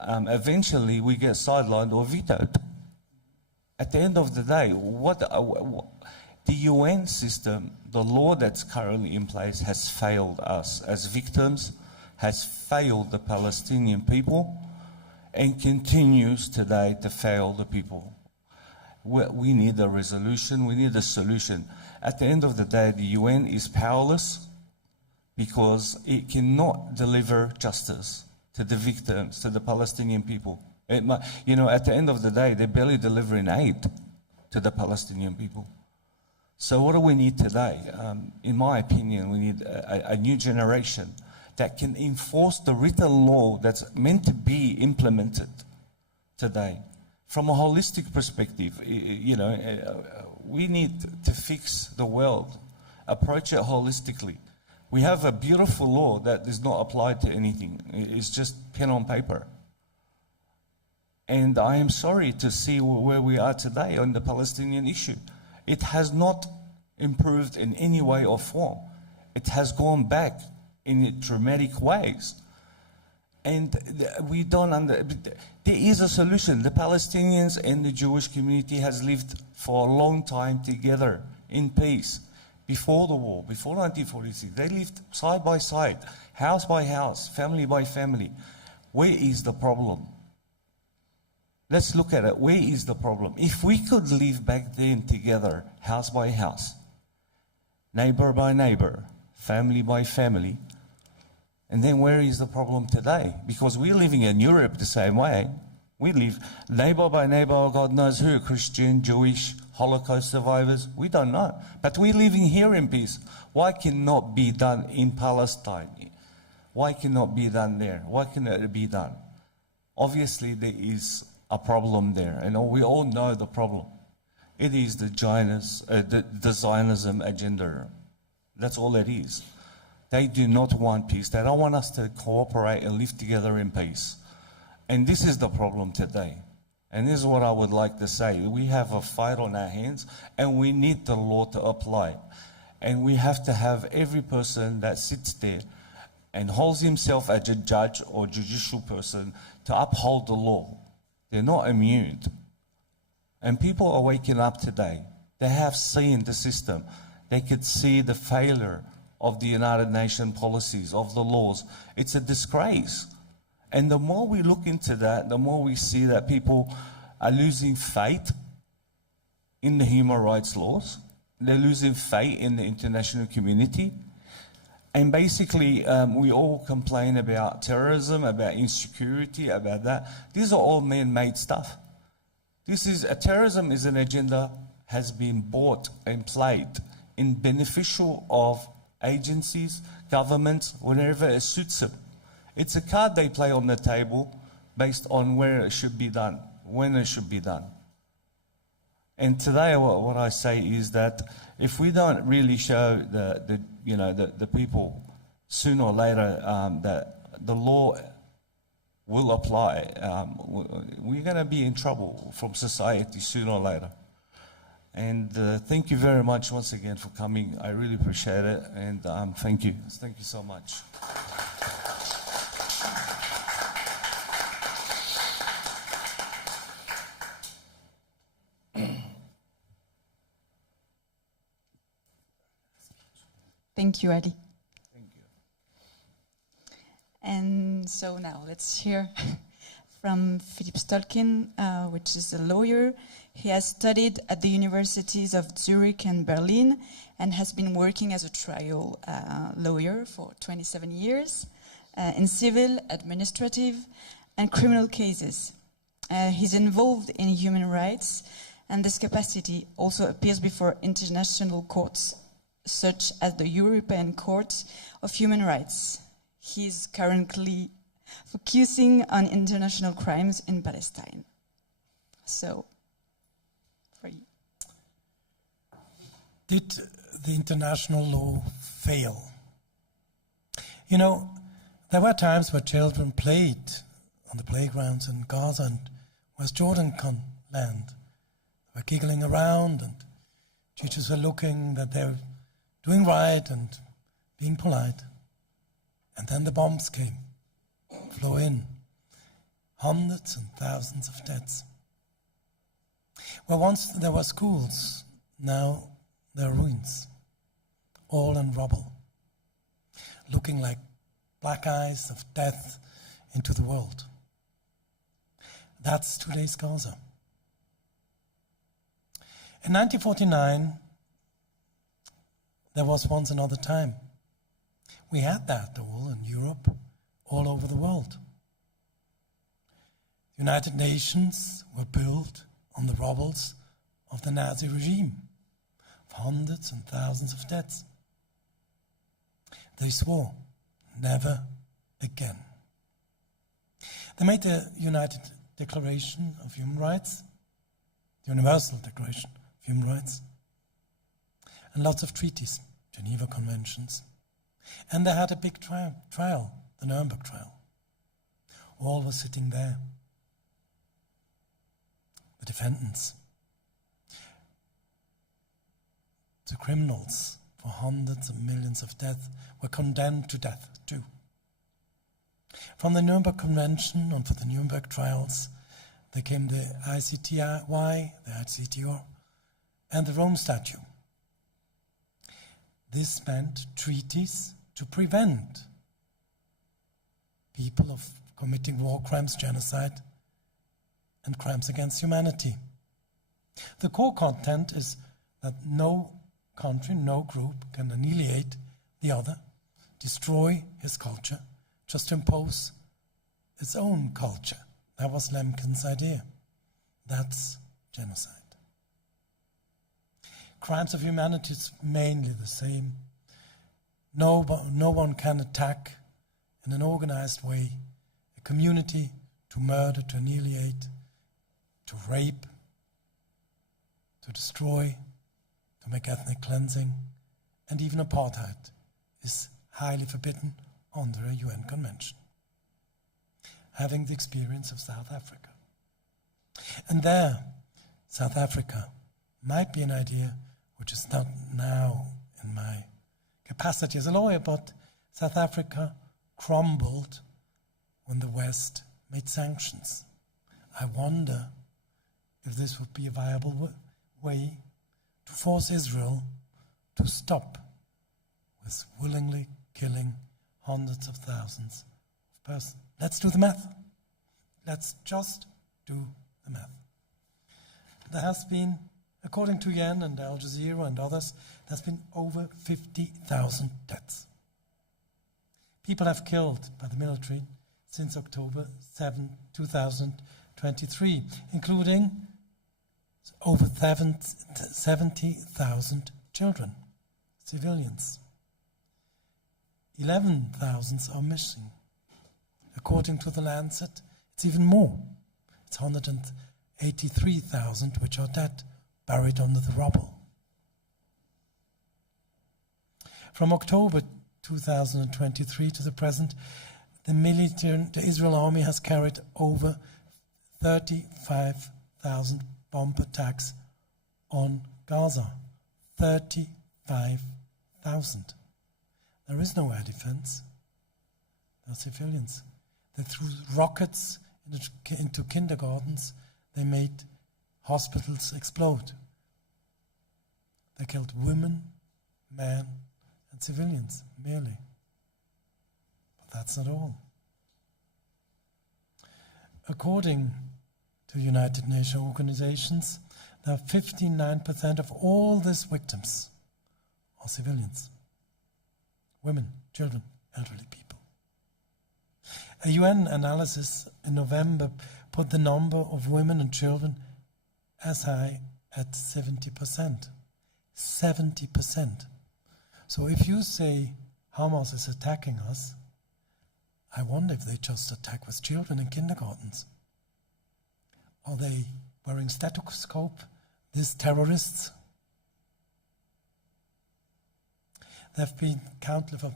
eventually we get sidelined or vetoed. At the end of the day, the UN system, the law that's currently in place has failed us as victims, has failed the Palestinian people, and continues today to fail the people. We need a resolution, we need a solution. At the end of the day, the UN is powerless because it cannot deliver justice to the victims, to the Palestinian people. At the end of the day, they're barely delivering aid to the Palestinian people. So what do we need today? In my opinion, we need a new generation that can enforce the written law that's meant to be implemented today. From a holistic perspective, we need to fix the world, approach it holistically. We have a beautiful law that is not applied to anything. It's just pen on paper. And I am sorry to see where we are today on the Palestinian issue. It has not improved in any way or form. It has gone back in dramatic ways. And we don't there is a solution. The Palestinians and the Jewish community has lived for a long time together in peace. Before the war, before 1946, they lived side by side, house by house, family by family. Where is the problem? Let's look at it. Where is the problem? If we could live back then together, house by house, neighbor by neighbor, family by family, and then where is the problem today? Because we're living in Europe the same way. We live neighbor by neighbor, God knows who, Christian, Jewish, Holocaust survivors, we don't know. But we're living here in peace. Why cannot be done in Palestine? Why cannot be done there? Why cannot it be done? Obviously there is a problem there, and we all know the problem. It is the Zionism agenda. That's all it is. They do not want peace. They don't want us to cooperate and live together in peace. And this is the problem today. And this is what I would like to say. We have a fight on our hands, and we need the law to apply. And we have to have every person that sits there and holds himself as a judge or judicial person to uphold the law. They're not immune. And people are waking up today. They have seen the system. They could see the failure of the United Nations policies, of the laws. It's a disgrace. And the more we look into that, the more we see that people are losing faith in the human rights laws. They're losing faith in the international community. And basically, we all complain about terrorism, about insecurity, about that. These are all man-made stuff. Terrorism is an agenda, has been bought and played in beneficial of agencies, governments, whenever it suits them. It's a card they play on the table based on where it should be done, when it should be done. And today, what I say is that if we don't really show the people sooner or later that the law will apply, we're going to be in trouble from society sooner or later. And thank you very much once again for coming. I really appreciate it, and thank you. Thank you so much. Thank you, Ali. Thank you. And so now let's hear from Philip STOLKIN, which is a lawyer. He has studied at the universities of Zurich and Berlin and has been working as a trial lawyer for 27 years in civil, administrative, and criminal cases. He's involved in human rights, and this capacity also appears before international courts, such as the European Court of Human Rights. He's currently focusing on international crimes in Palestine. So, for you. Did the international law fail? You know, there were times where children played on the playgrounds in Gaza and West Jordan land. They were giggling around, and teachers were looking that they were doing right and being polite. And then the bombs came, flew in, hundreds and thousands of deaths. Well, once there were schools, now there are ruins, all in rubble, looking like black eyes of death into the world. That's today's Gaza. In 1949, there was once another time. We had that all in Europe, all over the world. The United Nations were built on the rubbles of the Nazi regime, of hundreds and thousands of deaths. They swore, never again. They made the United Declaration of Human Rights, the Universal Declaration of Human Rights, and lots of treaties, Geneva Conventions. And they had a big trial, the Nuremberg trial. All were sitting there. The defendants, the criminals for hundreds of millions of deaths were condemned to death too. From the Nuremberg Convention and for the Nuremberg trials, there came the ICTY, the ICTR, and the Rome Statute. This meant treaties to prevent people of committing war crimes, genocide, and crimes against humanity. The core content is that no country, no group can annihilate the other, destroy his culture, just impose its own culture. That was Lemkin's idea. That's genocide. Crimes of humanity is mainly the same. No one can attack in an organized way a community to murder, to annihilate, to rape, to destroy, to make ethnic cleansing, and even apartheid is highly forbidden under a UN convention. Having the experience of South Africa. And there, South Africa might be an idea which is not now in my capacity as a lawyer, but South Africa crumbled when the West made sanctions. I wonder if this would be a viable way to force Israel to stop with willingly killing hundreds of thousands of persons. Let's do the math. Let's just do the math. There has been, according to UN and Al Jazeera and others, there's been over 50,000 deaths. People have killed by the military since October 7, 2023, including over 70,000 children, civilians. 11,000 are missing. According to the Lancet, it's even more. It's 183,000 which are dead, buried under the rubble. From October 2023 to the present, the Israel army has carried over 35,000 bomb attacks on Gaza. 35,000. There is no air defense. There are civilians. They threw rockets into kindergartens. They made hospitals explode. They killed women, men, and civilians, merely. But that's not all. according to United Nations organizations, that 59% of all these victims are civilians. Women, children, elderly people. A UN analysis in November put the number of women and children as high at 70%. 70%. So if you say Hamas is attacking us, I wonder if they just attack with children in kindergartens. Are they wearing stethoscope, these terrorists? There have been countless of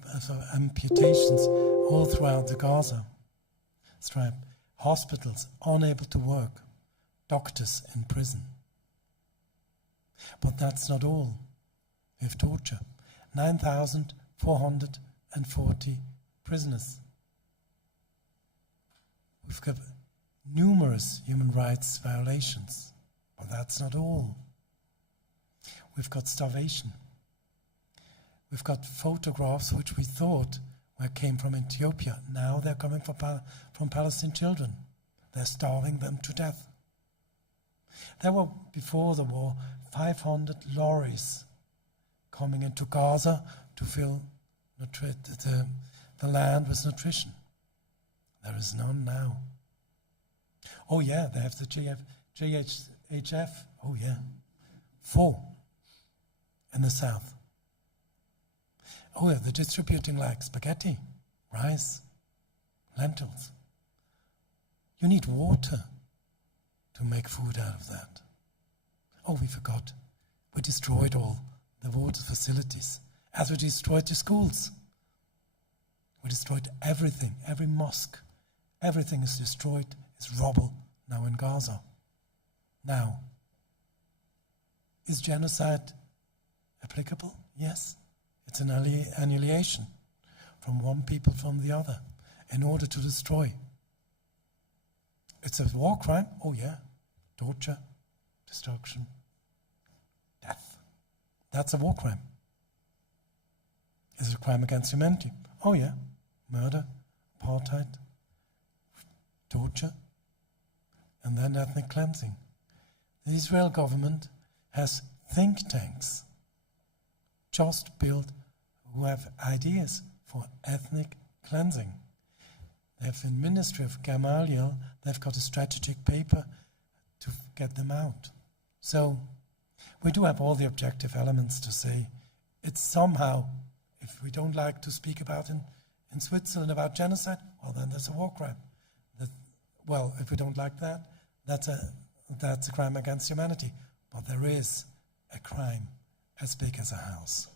amputations all throughout the Gaza Strip. Hospitals unable to work, doctors in prison. But that's not all. We have torture. 9,440 prisoners. We've got numerous human rights violations, but that's not all. We've got starvation. We've got photographs which we thought came from Ethiopia. Now they're coming from Palestinian children. They're starving them to death. There were, before the war, 500 lorries coming into Gaza to fill the land with nutrition. There is none now. Oh yeah, they have the JHF. Oh yeah, 4 in the south. Oh yeah, they're distributing like spaghetti, rice, lentils. You need water to make food out of that. Oh, we forgot. We destroyed all the water facilities, as we destroyed the schools. We destroyed everything, every mosque. Everything is destroyed, is rubble now in Gaza. Now, is genocide applicable? Yes. It's an annihilation from one people from the other in order to destroy. It's a war crime? Oh yeah. Torture, destruction, death. That's a war crime. Is it a crime against humanity? Oh yeah. Murder, apartheid, torture, and then ethnic cleansing. The Israel government has think tanks just built who have ideas for ethnic cleansing. They have in Ministry of Gamaliel, they've got a strategic paper to get them out. So we do have all the objective elements to say it's somehow, if we don't like to speak about in Switzerland about genocide, well then there's a war crime. Well, if we don't like that, that's a crime against humanity. But there is a crime as big as a house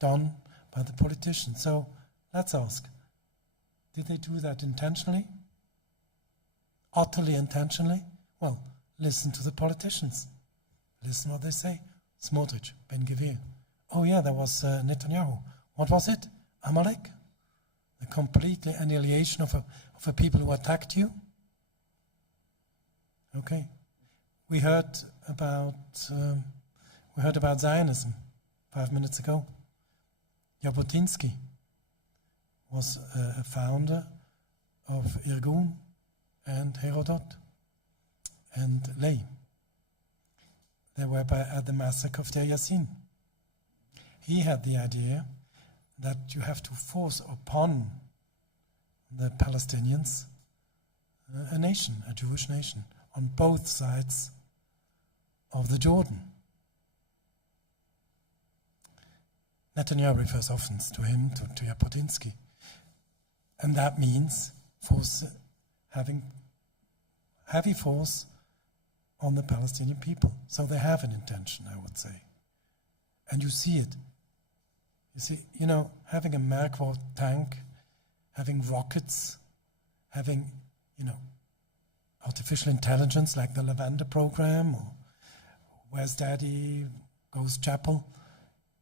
done by the politicians. So let's ask, did they do that intentionally? Utterly intentionally? Well, listen to the politicians. Listen what they say. Smotrich, Ben-Gvir. Oh yeah, there was Netanyahu. What was it? Amalek? The complete annihilation of a people who attacked you? Okay. We heard about Zionism 5 minutes ago. Jabotinsky was a founder of Irgun and Herodot and Ley. They were at the massacre of Deir Yassin. He had the idea that you have to force upon the Palestinians a nation, a Jewish nation, on both sides of the Jordan. Netanyahu refers often to him, to Jabotinsky. And that means having heavy force on the Palestinian people. So they have an intention, I would say. And you see it. You see, having a Merkava tank, having rockets, having, artificial intelligence like the Lavender program or Where's Daddy, Ghost Chapel,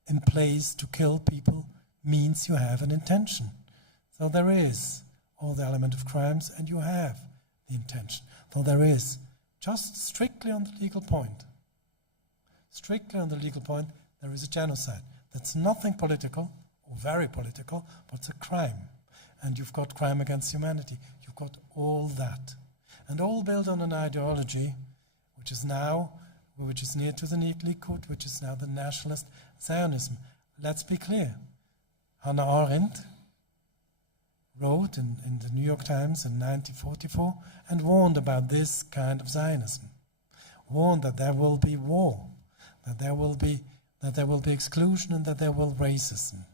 in place to kill people means you have an intention. So there is all the element of crimes and you have the intention. So there is, just strictly on the legal point, there is a genocide. That's nothing political or very political, but it's a crime. And you've got crime against humanity. You've got all that. And all built on an ideology which is near to the Likud, which is now the nationalist Zionism. Let's be clear. Hannah Arendt wrote in the New York Times in 1944 and warned about this kind of Zionism. Warned that there will be war, that there will be exclusion, and that there will be racism.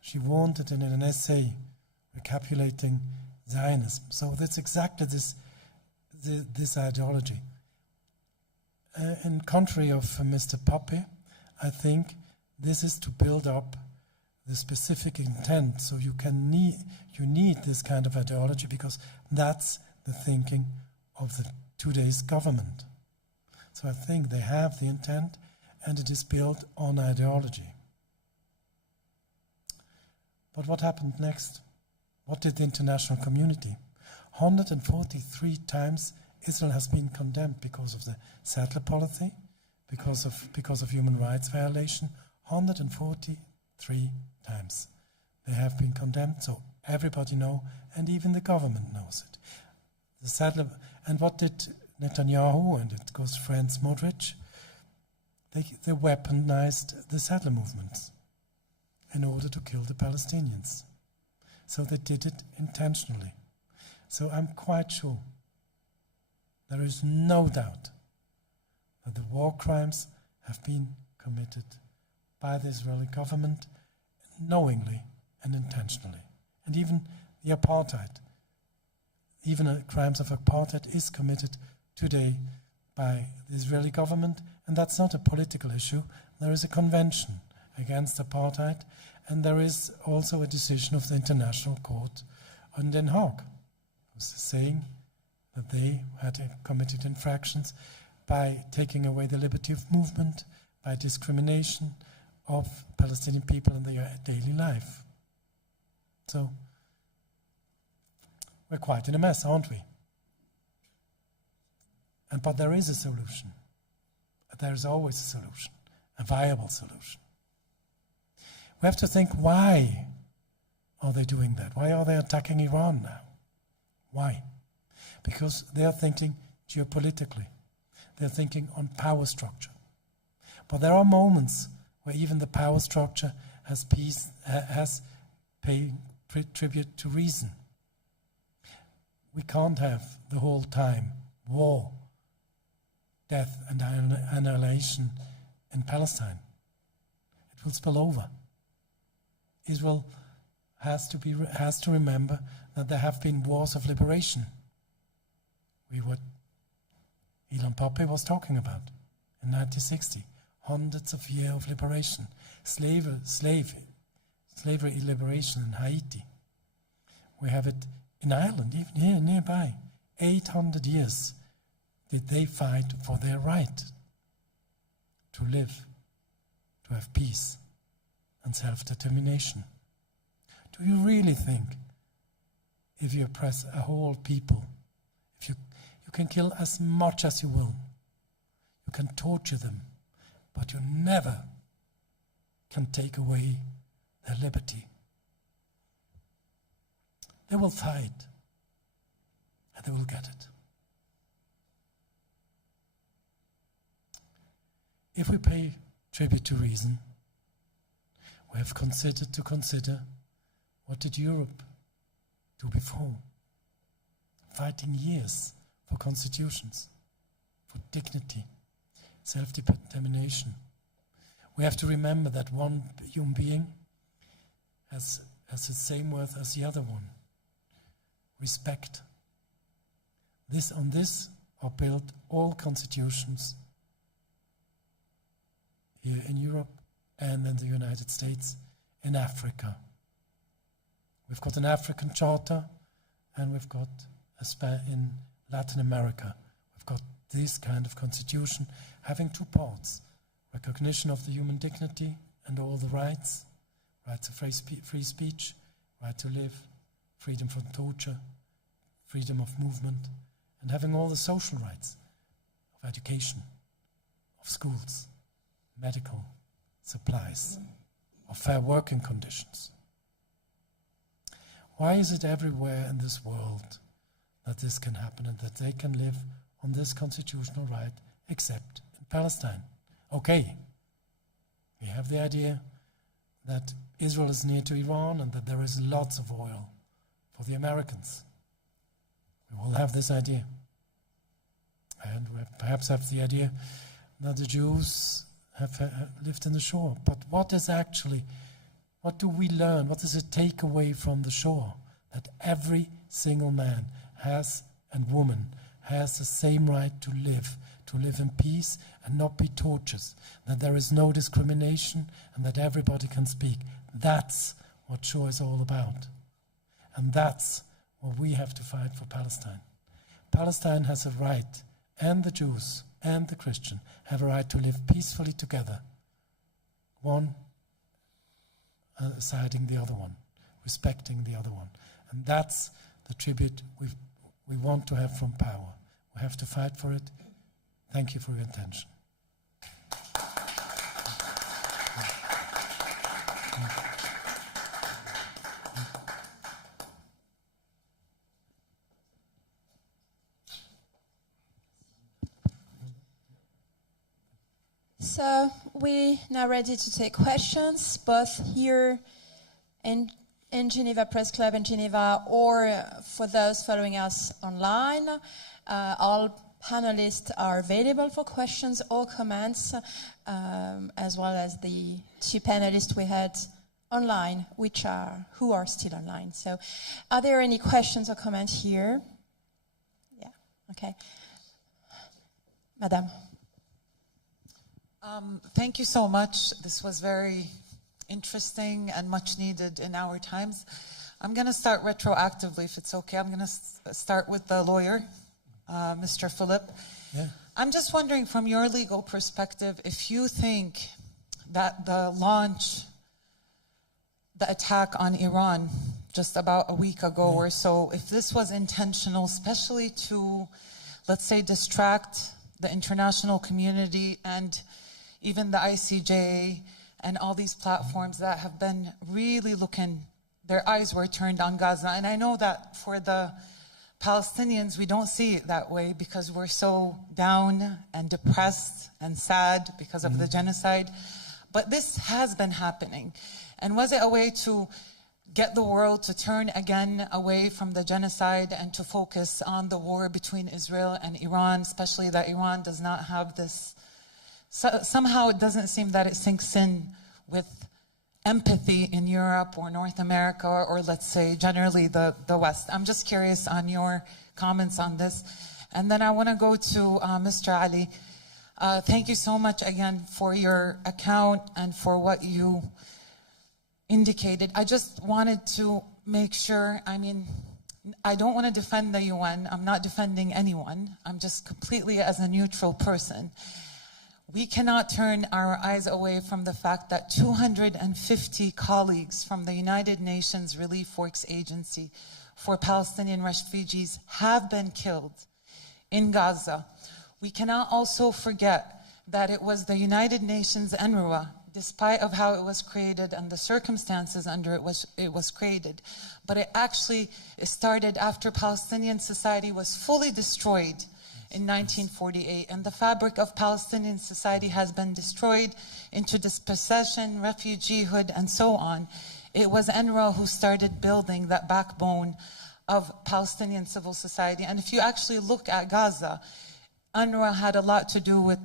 She warned it in an essay recapitulating Zionism. So that's exactly this ideology. In contrary of Mr. PAPPÉ, I think this is to build up the specific intent. So you need this kind of ideology because that's the thinking of the today's government. So I think they have the intent, and it is built on ideology. But what happened next? What did the international community? 143 times Israel has been condemned because of the settler policy, because of human rights violation. 143 times they have been condemned. So everybody knows, and even the government knows it. The settler, and what did Netanyahu and it goes friend Smotrich? They weaponized the settler movements in order to kill the Palestinians. So they did it intentionally. So I'm quite sure there is no doubt that the war crimes have been committed by the Israeli government knowingly and intentionally. And even the apartheid, even crimes of apartheid is committed today by the Israeli government, and that's not a political issue. There is a convention against apartheid, and there is also a decision of the International Court in Den Haag, who's saying that they had committed infractions by taking away the liberty of movement, by discrimination of Palestinian people in their daily life. So we're quite in a mess, aren't we? But there is a solution. There is always a solution, a viable solution. We have to think, why are they doing that? Why are they attacking Iran now? Why? Because they are thinking geopolitically. They're thinking on power structure. But there are moments where even the power structure has paid tribute to reason. We can't have the whole time war, death and annihilation in Palestine. It will spill over. Israel has to remember that there have been wars of liberation. What Ilan PAPPÉ was talking about in 1960. Hundreds of years of liberation. Slavery liberation in Haiti. We have it in Ireland, even here nearby. 800 years did they fight for their right to live, to have peace and self-determination. Do you really think if you oppress a whole people, if you can kill as much as you will, you can torture them, but you never can take away their liberty? They will fight, and they will get it. If we pay tribute to reason, we have to consider what did Europe do before? Fighting years for constitutions, for dignity, self-determination. We have to remember that one human being has the same worth as the other one. Respect. On this are built all constitutions here in Europe and in the United States, in Africa. We've got an African charter, and we've got in Latin America. We've got this kind of constitution having two parts: recognition of the human dignity and all the rights, rights of free speech, right to live, freedom from torture, freedom of movement, and having all the social rights of education, of schools, medical supplies, of fair working conditions. Why is it everywhere in this world that this can happen and that they can live on this constitutional right except in Palestine. Okay, we have the idea that Israel is near to Iran and that there is lots of oil for the Americans. We will have this idea. And we perhaps have the idea that the Jews have lived in the shore. But what do we learn? What does it take away from the shore? That every single man has and woman has the same right to live in peace and not be tortured, that there is no discrimination and that everybody can speak. That's what shore is all about. And that's what we have to fight for Palestine. Palestine has a right, and the Jews and the Christian have a right to live peacefully together, one siding the other one, respecting the other one. And that's the tribute we want to have from power. We have to fight for it. Thank you for your attention. So we're now ready to take questions, both here in Geneva Press Club in Geneva or for those following us online. All panelists are available for questions or comments, as well as the two panelists we had online, who are still online. So are there any questions or comments here? Yeah, okay. Madame. Thank you so much. This was very interesting and much needed in our times. I'm going to start retroactively, if it's okay. I'm going to start with the lawyer, Mr. Philip. Yeah. I'm just wondering, from your legal perspective, if you think that the attack on Iran just about a week ago or so, if this was intentional, especially to, let's say, distract the international community and even the ICJ and all these platforms that have been really their eyes were turned on Gaza. And I know that for the Palestinians, we don't see it that way because we're so down and depressed and sad because of the genocide. But this has been happening. And was it a way to get the world to turn again away from the genocide and to focus on the war between Israel and Iran, especially that Iran does not have this, somehow it doesn't seem that it sinks in with empathy in Europe or North America or let's say generally the West. I'm just curious on your comments on this. And then I want to go to Mr. Ali. Thank you so much again for your account and for what you indicated. I just wanted to make sure, I don't want to defend the UN. I'm not defending anyone. I'm just completely as a neutral person. We cannot turn our eyes away from the fact that 250 colleagues from the United Nations Relief Works Agency for Palestinian refugees have been killed in Gaza. We cannot also forget that it was the United Nations UNRWA, despite of how it was created and the circumstances under it was created. But it actually started after Palestinian society was fully destroyed in 1948, and the fabric of Palestinian society has been destroyed into dispossession, refugeehood, and so on. It was UNRWA who started building that backbone of Palestinian civil society. And if you actually look at Gaza, UNRWA had a lot to do with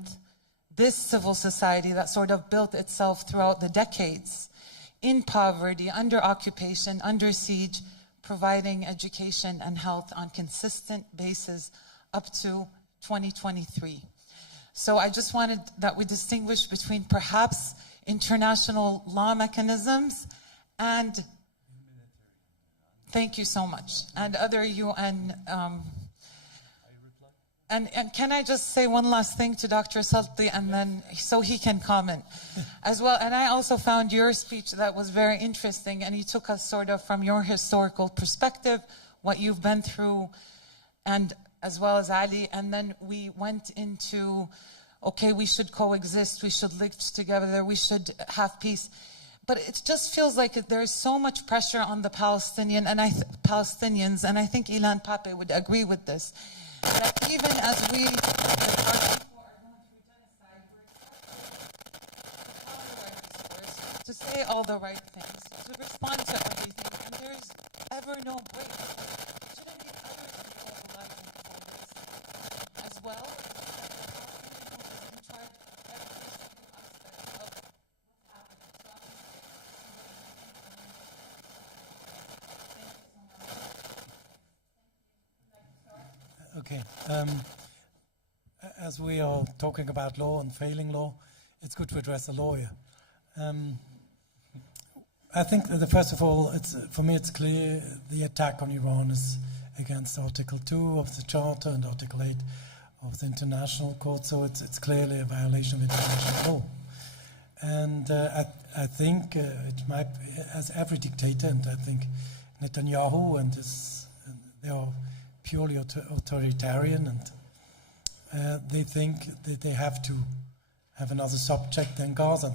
this civil society that sort of built itself throughout the decades in poverty, under occupation, under siege, providing education and health on consistent basis up to 2023. So I just wanted that we distinguish between perhaps international law mechanisms and, thank you so much, and other UN. And can I just say one last thing to Dr. SALTI and then so he can comment as well. And I also found your speech that was very interesting, and you took us sort of from your historical perspective, what you've been through, and as well as Ali, and then we went into, okay, we should coexist, we should live together, we should have peace. but it just feels like there's so much pressure on the Palestinians, and I think Ilan PAPPÉ would agree with this. That even as we, our people are going through genocide, we're expected to say all the right things, to respond to everything, and there's ever no break. Shouldn't the other people allowed to perform this as well? In charge of every single aspect of what's happening. Okay. As we are talking about law and failing law, it's good to address a lawyer. I think that first of all, for me it's clear the attack on Iran is against Article 2 of the Charter and Article 8 of the International Court, so it's clearly a violation of international law. And I think it might, as every dictator, and I think Netanyahu and they are purely authoritarian, and they think that they have to have another subject than Gaza.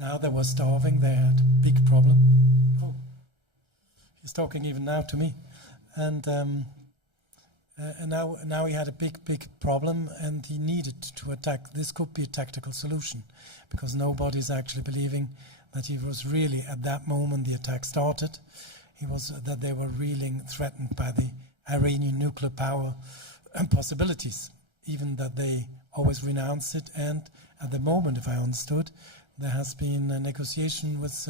Now they were starving, they had a big problem. Oh, he's talking even now to me. And now he had a big problem, and he needed to attack. This could be a tactical solution, because nobody's actually believing that he was really, at that moment the attack started, that they were really threatened by the Iranian nuclear power and possibilities, even that they always renounced it. And at the moment, if I understood, there has been a negotiation with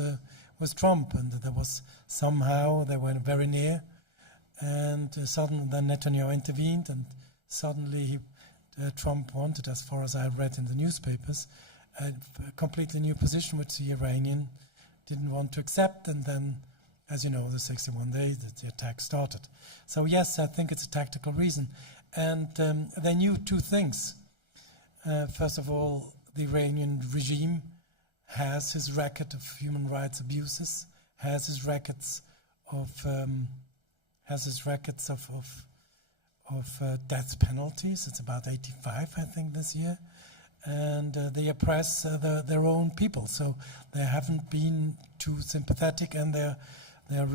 Trump, and there was somehow, they were very near, and suddenly then Netanyahu intervened, and suddenly Trump wanted, as far as I read in the newspapers, a completely new position which the Iranian didn't want to accept, and then, as you know, the 61 days that the attack started. So yes, I think it's a tactical reason. And they knew two things. First of all, the Iranian regime has his record of human rights abuses, has his records of death penalties. It's about 85, I think, this year. And they oppress their own people. So they haven't been too sympathetic, and they are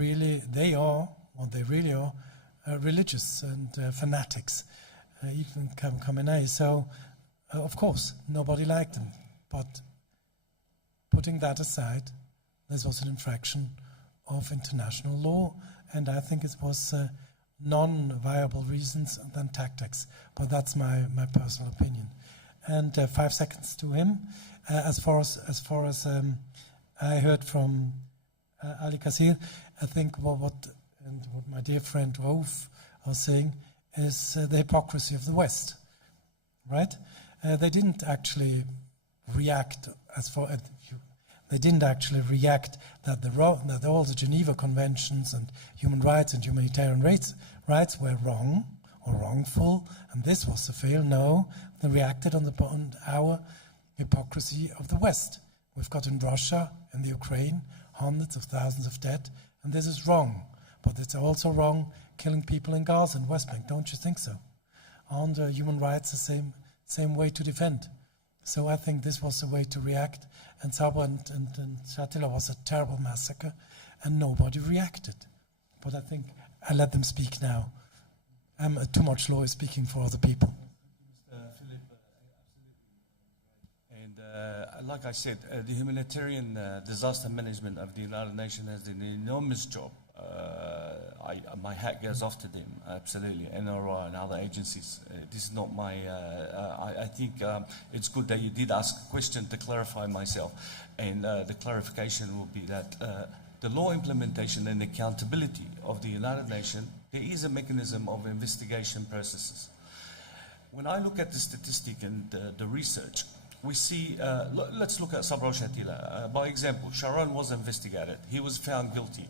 religious and fanatics, even Khamenei. So, of course, nobody liked them. But putting that aside, this was an infraction of international law, and I think it was non-viable reasons than tactics. But that's my personal opinion. And 5 seconds to him. As far as I heard from Ali Kassir, I think what my dear friend Raouf was saying is the hypocrisy of the West, right? They didn't actually react that all the Geneva Conventions and human rights and humanitarian rights were wrong or wrongful, and this was a fail. No, they reacted on our hypocrisy of the West. We've got in Russia and the Ukraine hundreds of thousands of dead, and this is wrong. But it's also wrong killing people in Gaza and West Bank, don't you think so? Aren't human rights the same way to defend? So I think this was the way to react, and Sabra and Shatila was a terrible massacre, and nobody reacted. But I think I let them speak now. I'm too much lawyer speaking for other people. Like I said, the humanitarian disaster management of the United Nations has an enormous job. My hat goes off to them, absolutely. NRI and other agencies. This is not my. I think it's good that you did ask a question to clarify myself, and the clarification will be that the law implementation and accountability of the United Nations, there is a mechanism of investigation processes. When I look at the statistic and the research, we see, let's look at Sabra Shatila. By example, Sharon was investigated. He was found guilty.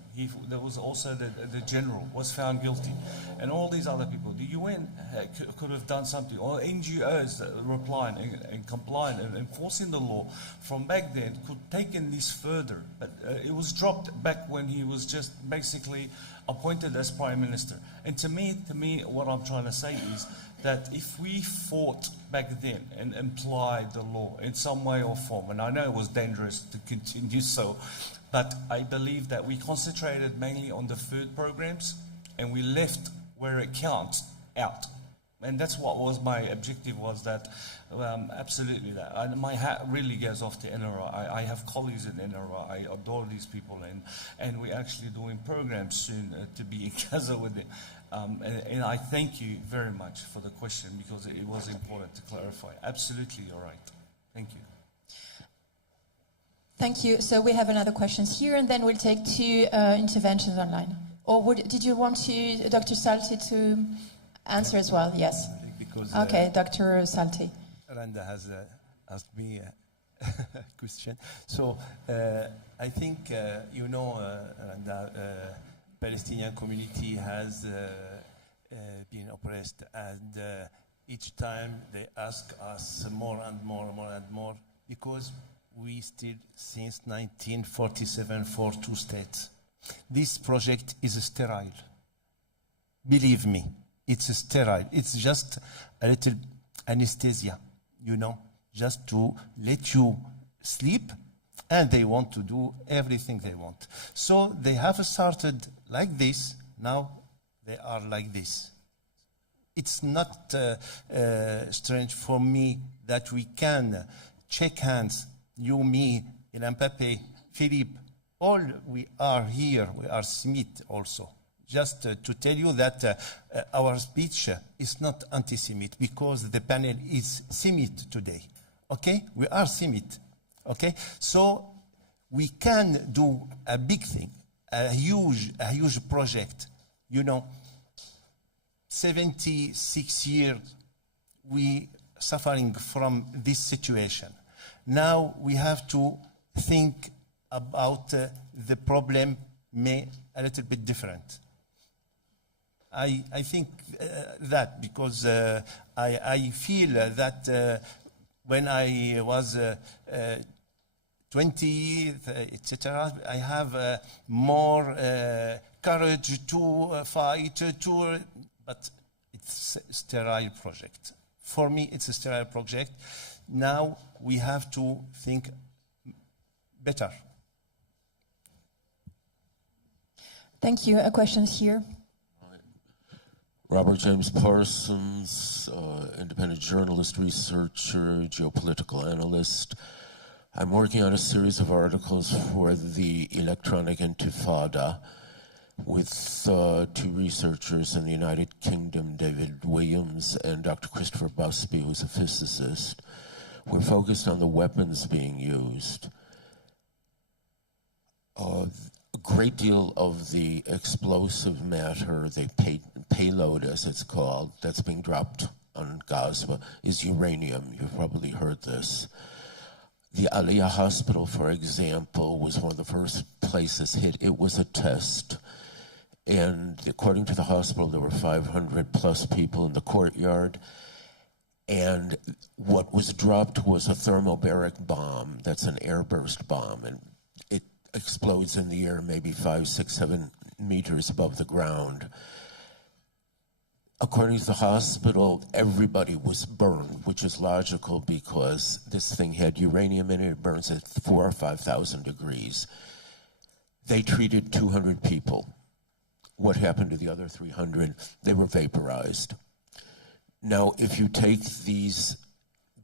There was also the general was found guilty. And all these other people. The UN could have done something, or NGOs that replying and complying and enforcing the law from back then could have taken this further. But it was dropped back when he was just basically appointed as Prime Minister. And to me, what I'm trying to say is that if we fought back then and applied the law in some way or form, and I know it was dangerous to continue so, but I believe that we concentrated mainly on the food programs and we left where it counts out. And that's what was my objective, was that absolutely that. And my hat really goes off to NRA. I have colleagues in NRA. I adore these people, and we're actually doing programs soon to be in Gaza with it. And I thank you very much for the question, because it was important to clarify. Absolutely, you're right. Thank you. Thank you. So we have another questions here, and then we'll take two interventions online. Or did you want to, Dr. SALTI, to answer as well? Yes. Because, okay, Dr. SALTI. Randa has asked me a question. So I think, you know, Randa, Palestinian community has been oppressed, and each time they ask us more and more and more and more, because we still, since 1947, for two states. This project is sterile. Believe me, it's sterile. It's just a little anesthesia, you know, just to let you sleep, and they want to do everything they want. So they have started like this, now they are like this. It's not strange for me that we can shake hands, you, me, Ilan, PAPPÉ, Philippe, all we are here, we are Smith also. Just to tell you that our speech is not anti-Semite, because the panel is Semite today, okay? We are Semite, okay? So we can do a big thing, a huge project, you know. 76 years we suffering from this situation. Now we have to think about the problem a little bit different. I think that, because I feel that when I was 20, etc., I have more courage to fight, but it's a sterile project. For me, it's a sterile project. Now we have to think better. Thank you. A question here. Robert James Parsons, independent journalist, researcher, geopolitical analyst. I'm working on a series of articles for the Electronic Intifada with two researchers in the United Kingdom, David Williams and Dr. Christopher Busby, who's a physicist. We're focused on the weapons being used. A great deal of the explosive matter, the payload as it's called, that's being dropped on Gaza is uranium. You've probably heard this. The Aliyah Hospital, for example, was one of the first places hit. It was a test. And according to the hospital, there were 500 plus people in the courtyard. And what was dropped was a thermobaric bomb. That's an airburst bomb. And it explodes in the air maybe 5, 6, 7 meters above the ground. According to the hospital, everybody was burned, which is logical because this thing had uranium in it. It burns at 4,000 or 5,000 degrees. They treated 200 people. What happened to the other 300? They were vaporized. Now, if you take these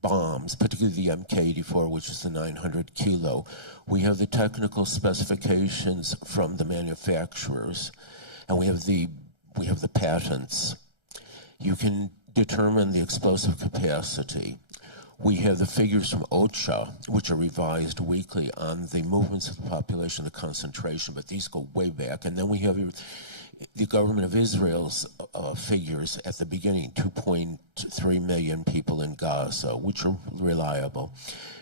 bombs, particularly the Mk-84, which is the 900 kilo, we have the technical specifications from the manufacturers, and we have the patents. You can determine the explosive capacity. We have the figures from OCHA, which are revised weekly on the movements of the population, the concentration, but these go way back. And then we have the government of Israel's figures at the beginning, 2.3 million people in Gaza, which are reliable.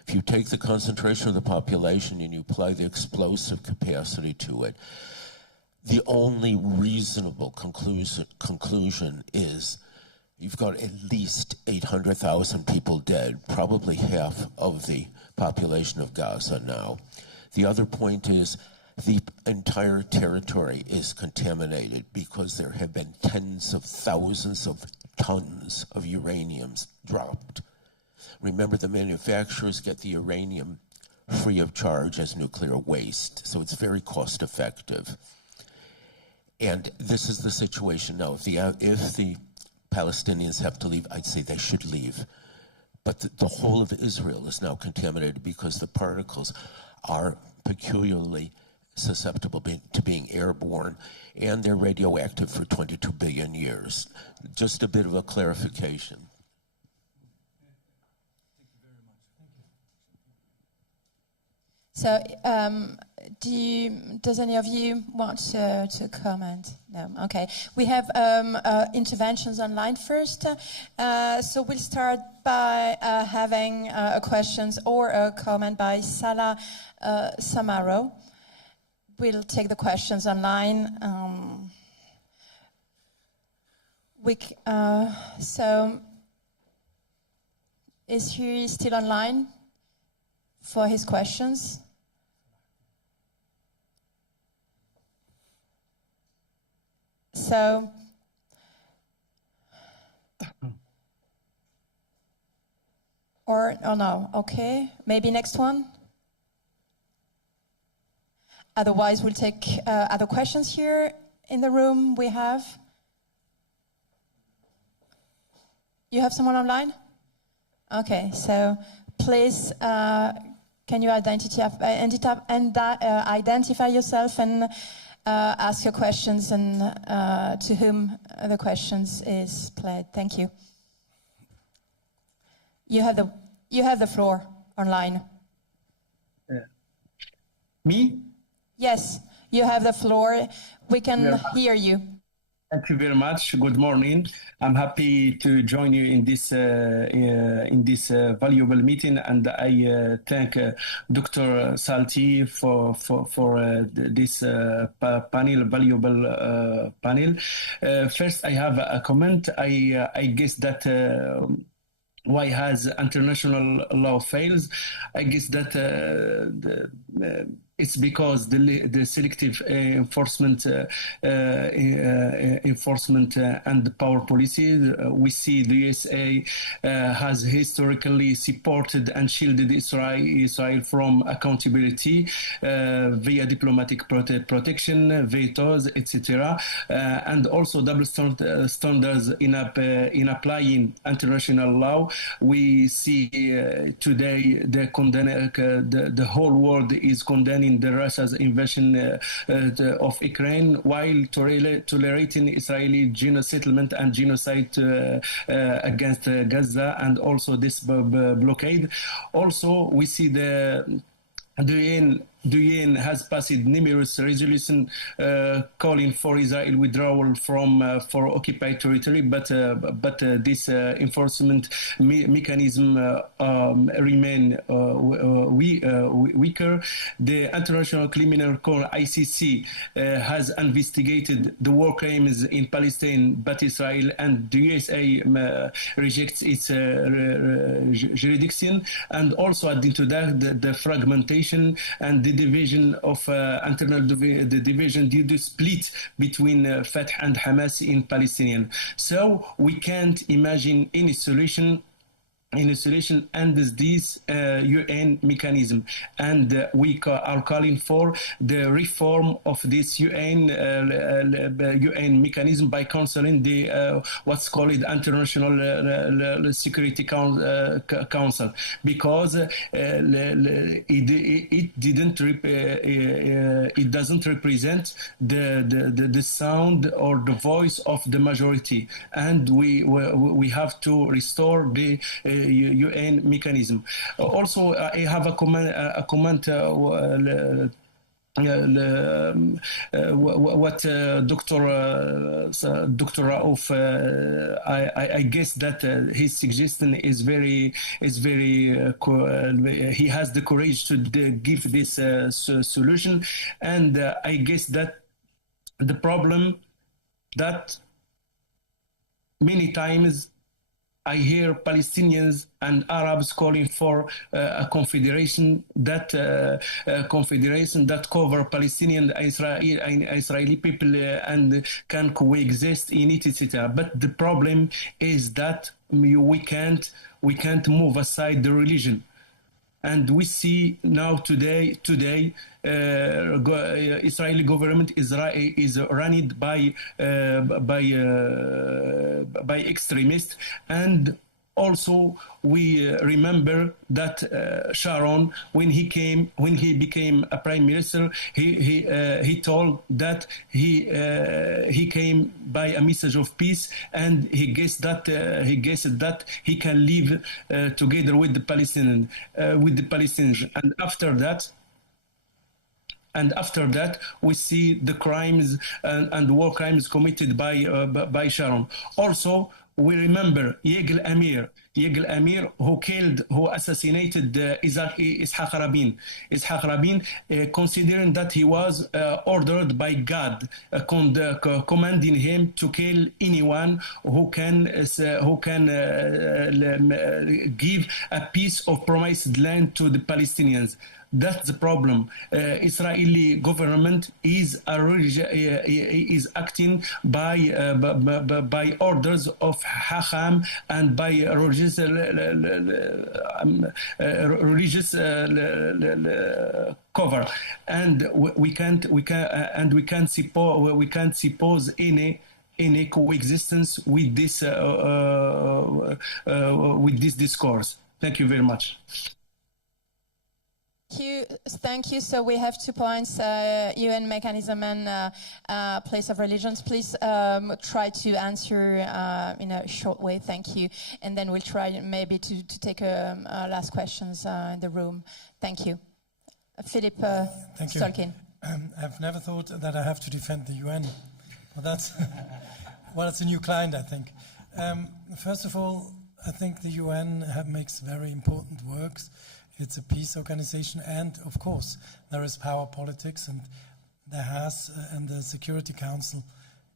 If you take the concentration of the population and you apply the explosive capacity to it, the only reasonable conclusion is you've got at least 800,000 people dead, probably half of the population of Gaza now. The other point is, The entire territory is contaminated because there have been tens of thousands of tons of uraniums dropped. Remember, the manufacturers get the uranium free of charge as nuclear waste, so it's very cost effective. And this is the situation now. If the Palestinians have to leave, I'd say they should leave. But the whole of Israel is now contaminated because the particles are peculiarly susceptible to being airborne, and they're radioactive for 22 billion years. Just a bit of a clarification. So, does any of you want to comment? No. Okay. We have interventions online first. So we'll start by having questions or a comment by Salah Samaro. We'll take the questions online. So, is he still online for his questions? So, or no, okay, maybe next one. Otherwise, we'll take other questions here in the room. We have. You have someone online? Okay, so please, can you identify yourself and ask your questions and to whom the questions is played. Thank you. You have the floor online. Me? Yes, you have the floor. We can hear you. Thank you very much. Good morning. I'm happy to join you in this valuable meeting, and I thank Dr. SALTI for this panel, valuable panel. First, I have a comment. I guess that why has international law fails? I guess that it's because the selective enforcement and the power policy. We see the USA has historically supported and shielded Israel from accountability via diplomatic protection, vetoes, etc., and also double standards in applying international law. We see today the whole world is condemning the Russia's invasion of Ukraine, while tolerating Israeli settlement and genocide against Gaza, and also this blockade. Also, we see the UN has passed numerous resolutions calling for Israel withdrawal for occupied territory, but this enforcement mechanism remain weaker. The International Criminal Court (ICC) has investigated the war crimes in Palestine, but Israel and the USA rejects its jurisdiction, and also adding to that the fragmentation and the division of the division due to split between Fatah and Hamas in Palestinian. So we can't imagine any solution under this UN mechanism, and we are calling for the reform of this UN mechanism by cancelling the what's called International Security Council, because it doesn't represent the sound or the voice of the majority, and we have to restore the UN mechanism. Also, I have a comment. What Dr. Raouf, I guess that his suggestion is very he has the courage to give this solution, and I guess that the problem that many times I hear Palestinians and Arabs calling for a confederation that cover Palestinian and Israeli people and can coexist in it, etc. But the problem is that we can't move aside the religion. And we see now today, Israeli government is run by extremists, and also we remember that Sharon, when he became a prime minister, he told that he came by a message of peace, and he guessed that he can live together with the Palestinians, and after that, we see the crimes and war crimes committed by Sharon. Also, we remember Yigal Amir, who assassinated Ishaq Rabin. Considering that he was ordered by God, commanding him to kill anyone who can give a piece of promised land to the Palestinians. That's the problem. Israeli government is acting by orders of Hacham and by religious cover, and we can't suppose any coexistence with this discourse. Thank you very much. Thank you. So we have 2 points, UN mechanism and place of religions. Please try to answer in a short way. Thank you. And then we'll try maybe to take last questions in the room. Thank you. Philip STOLKIN. I've never thought that I have to defend the UN. Well, that's well, it's a new client, I think. First of all, I think the UN makes very important works. It's a peace organization, and of course there is power politics, and and the Security Council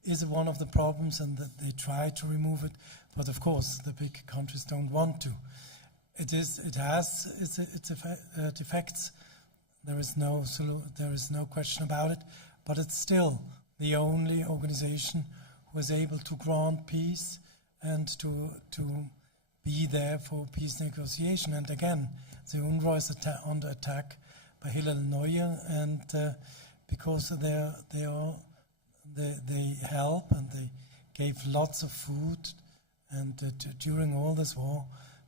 is one of the problems, and that they try to remove it. But of course, the big countries don't want to. It has its effects. There is no question about it. But it's still the only organization who is able to grant peace and to be there for peace negotiation. And again, the UNRWA is under attack by Hillel Neuer, and because they help, and they gave lots of food and during all this war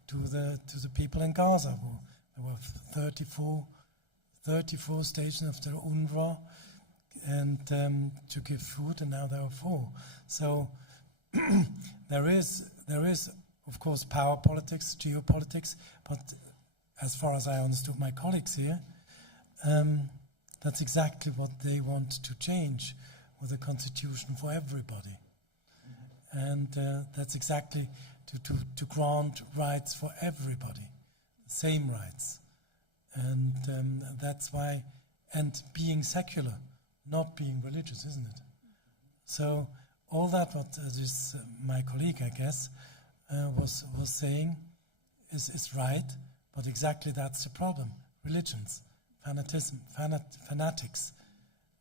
to the people in Gaza. There were 34 stations of the UNRWA and to give food, and now there are 4. So there is of course power politics, geopolitics, but as far as I understood my colleagues here, that's exactly what they want to change with a constitution for everybody. And that's exactly to grant rights for everybody, the same rights. And that's why, and being secular, not being religious, isn't it? So all that what my colleague, I guess, was saying is right. But exactly that's the problem. Religions, fanatism, fanatics,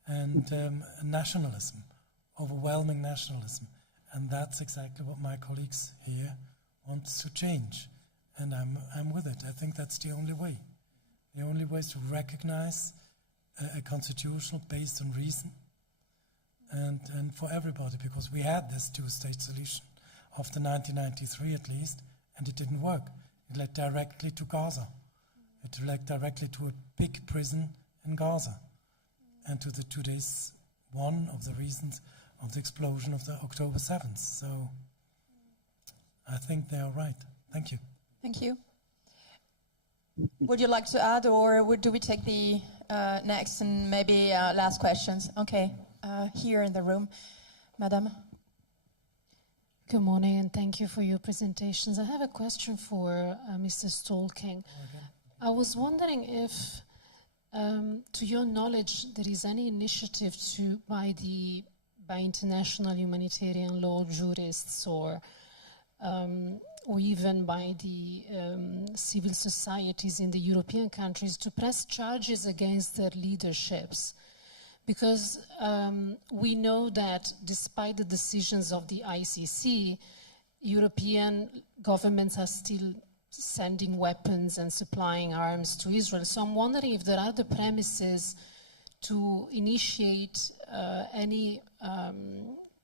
and nationalism, overwhelming nationalism. And that's exactly what my colleagues here want to change. And I'm with it. I think that's the only way. The only way is to recognize a constitutional based on reason and for everybody, because we had this 2-state solution after 1993 at least, and it didn't work. It led directly to Gaza. It led directly to a big prison in Gaza, and to the 2 days, one of the reasons of the explosion of the October 7th. So I think they are right. Thank you. Thank you. Would you like to add, or do we take the next and maybe last questions? Okay, here in the room, Madam. Good morning, and thank you for your presentations. I have a question for Mr. STOLKIN. I was wondering if, to your knowledge, there is any initiative by international humanitarian law jurists or or even by the civil societies in the European countries to press charges against their leaderships. Because we know that despite the decisions of the ICC, European governments are still sending weapons and supplying arms to Israel. So I'm wondering if there are the premises to initiate any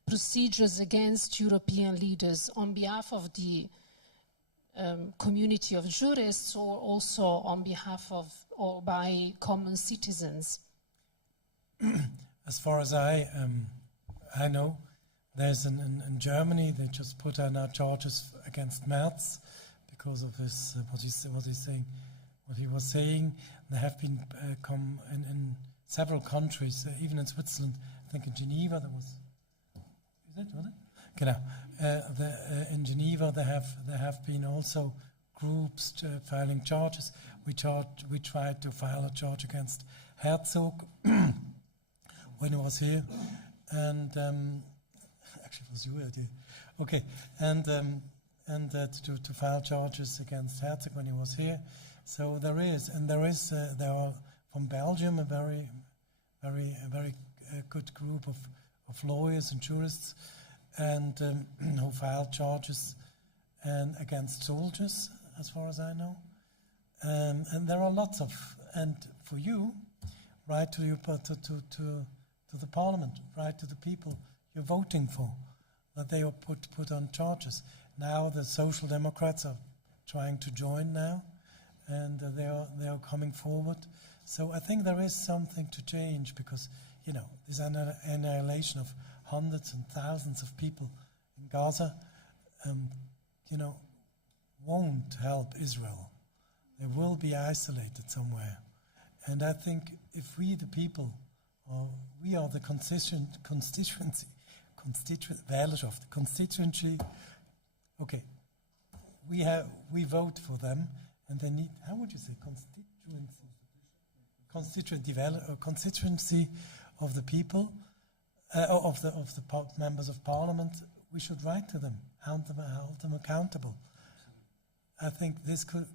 procedures against European leaders on behalf of the community of jurists, or also on behalf of or by common citizens. As far as I know, there's in Germany, they just put out now charges against Merz because of his, what he was saying. There have been in several countries, even in Switzerland, I think in Geneva there was, was it? Genau. In Geneva there have been also groups filing charges. We tried to file a charge against Herzog when he was here, and actually it was your idea. Okay, and to file charges against Herzog when he was here. So there are from Belgium a very good group of lawyers and jurists, and who filed charges and against soldiers, as far as I know. And there are lots of, and for you, right to the parliament, right to the people you're voting for, that they are put on charges. Now the Social Democrats are trying to join now, and they are coming forward. So I think there is something to change, because this annihilation of hundreds and thousands of people in Gaza, won't help Israel. They will be isolated somewhere. And I think if we, the people, we are the constituency, okay, we vote for them, and they need, how would you say, constituency of the people, of the members of parliament. We should write to them, hold them accountable. I think this could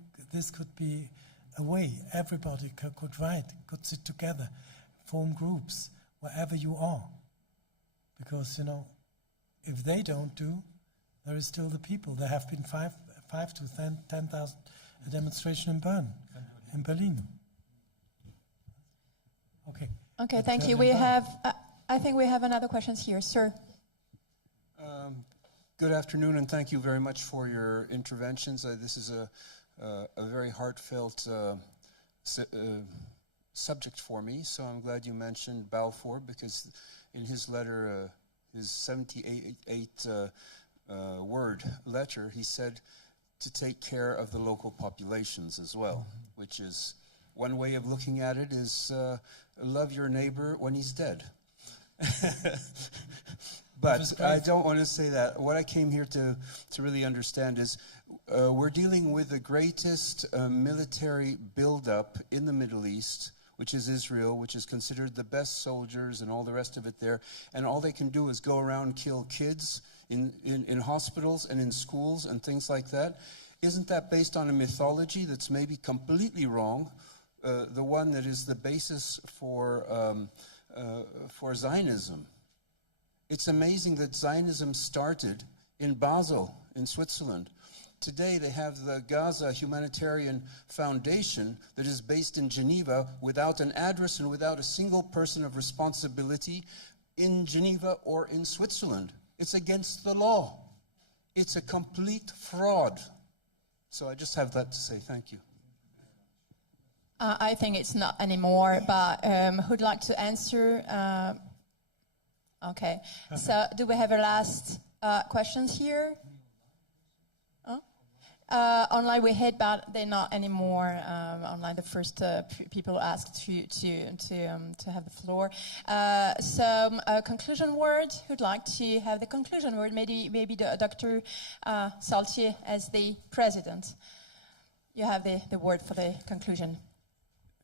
be a way everybody could write, could sit together, form groups wherever you are, because if they don't do, there is still the people. There have been 5 to 10,000 demonstration in Berlin. Okay. Okay, thank you. We have, I think we have another question here, sir. Good afternoon, and thank you very much for your interventions. This is a very heartfelt subject for me, so I'm glad you mentioned Balfour, because in his letter, his 78-word letter, he said to take care of the local populations as well, which is one way of looking at it is love your neighbor when he's dead. But I don't want to say that. What I came here to really understand is we're dealing with the greatest military buildup in the Middle East, which is Israel, which is considered the best soldiers and all the rest of it there. And all they can do is go around and kill kids in hospitals and in schools and things like that. Isn't that based on a mythology that's maybe completely wrong? The one that is the basis for Zionism. It's amazing that Zionism started in Basel, in Switzerland. Today they have the Gaza Humanitarian Foundation that is based in Geneva without an address and without a single person of responsibility in Geneva or in Switzerland. It's against the law. It's a complete fraud. So I just have that to say. Thank you. I think it's not anymore, but who'd like to answer? Okay, so do we have a last questions here? Online we had, but they're not anymore online. The first people asked to have the floor. So a conclusion word. Who'd like to have the conclusion word? Maybe the Dr. SALTI as the president. You have the word for the conclusion.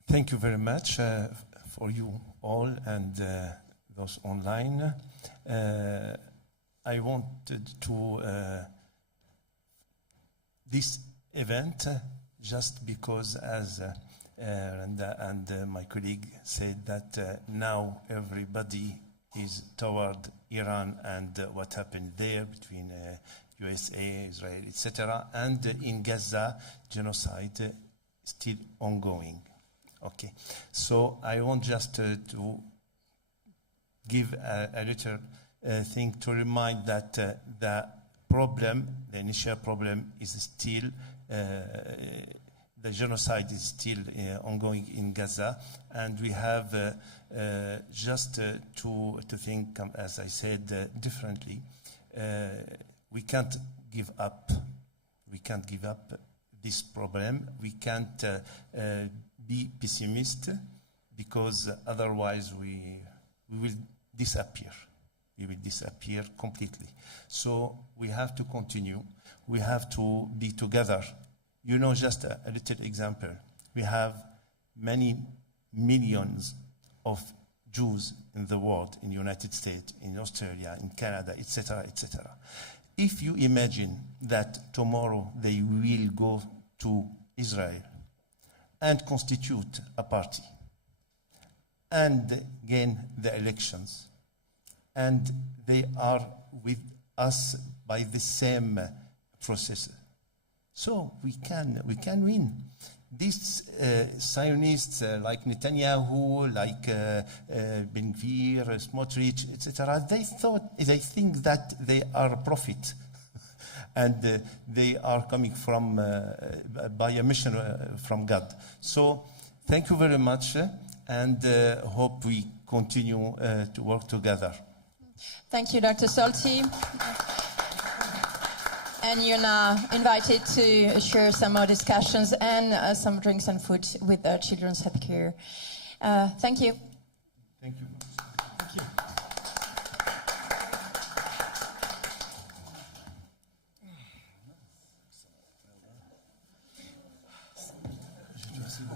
Thank you very much for you all and those online. I wanted to this event just because, as my colleague said, that now everybody is toward Iran and what happened there between USA, Israel, etc. And in Gaza, genocide still ongoing. Okay, so I want just to give a little thing to remind that the problem, the initial problem, is still the genocide is still ongoing in Gaza, and we have just to think, as I said, differently. We can't give up. We can't give up this problem. We can't be pessimist, because otherwise we will disappear. We will disappear completely. So we have to continue. We have to be together. You know, just a little example. We have many millions of Jews in the world, in the United States, in Australia, in Canada, etc., etc. If you imagine that tomorrow they will go to Israel and constitute a party and gain the elections, and they are with us by the same process, so we can win. These Zionists like Netanyahu, like Ben-Gvir, Smotrich, etc., they think that they are a prophet, and they are coming from by a mission from God. So thank you very much, and hope we continue to work together. Thank you, Dr. SALTI. And you're now invited to share some more discussions and some drinks and food with the Children's Healthcare. Thank you. Thank you.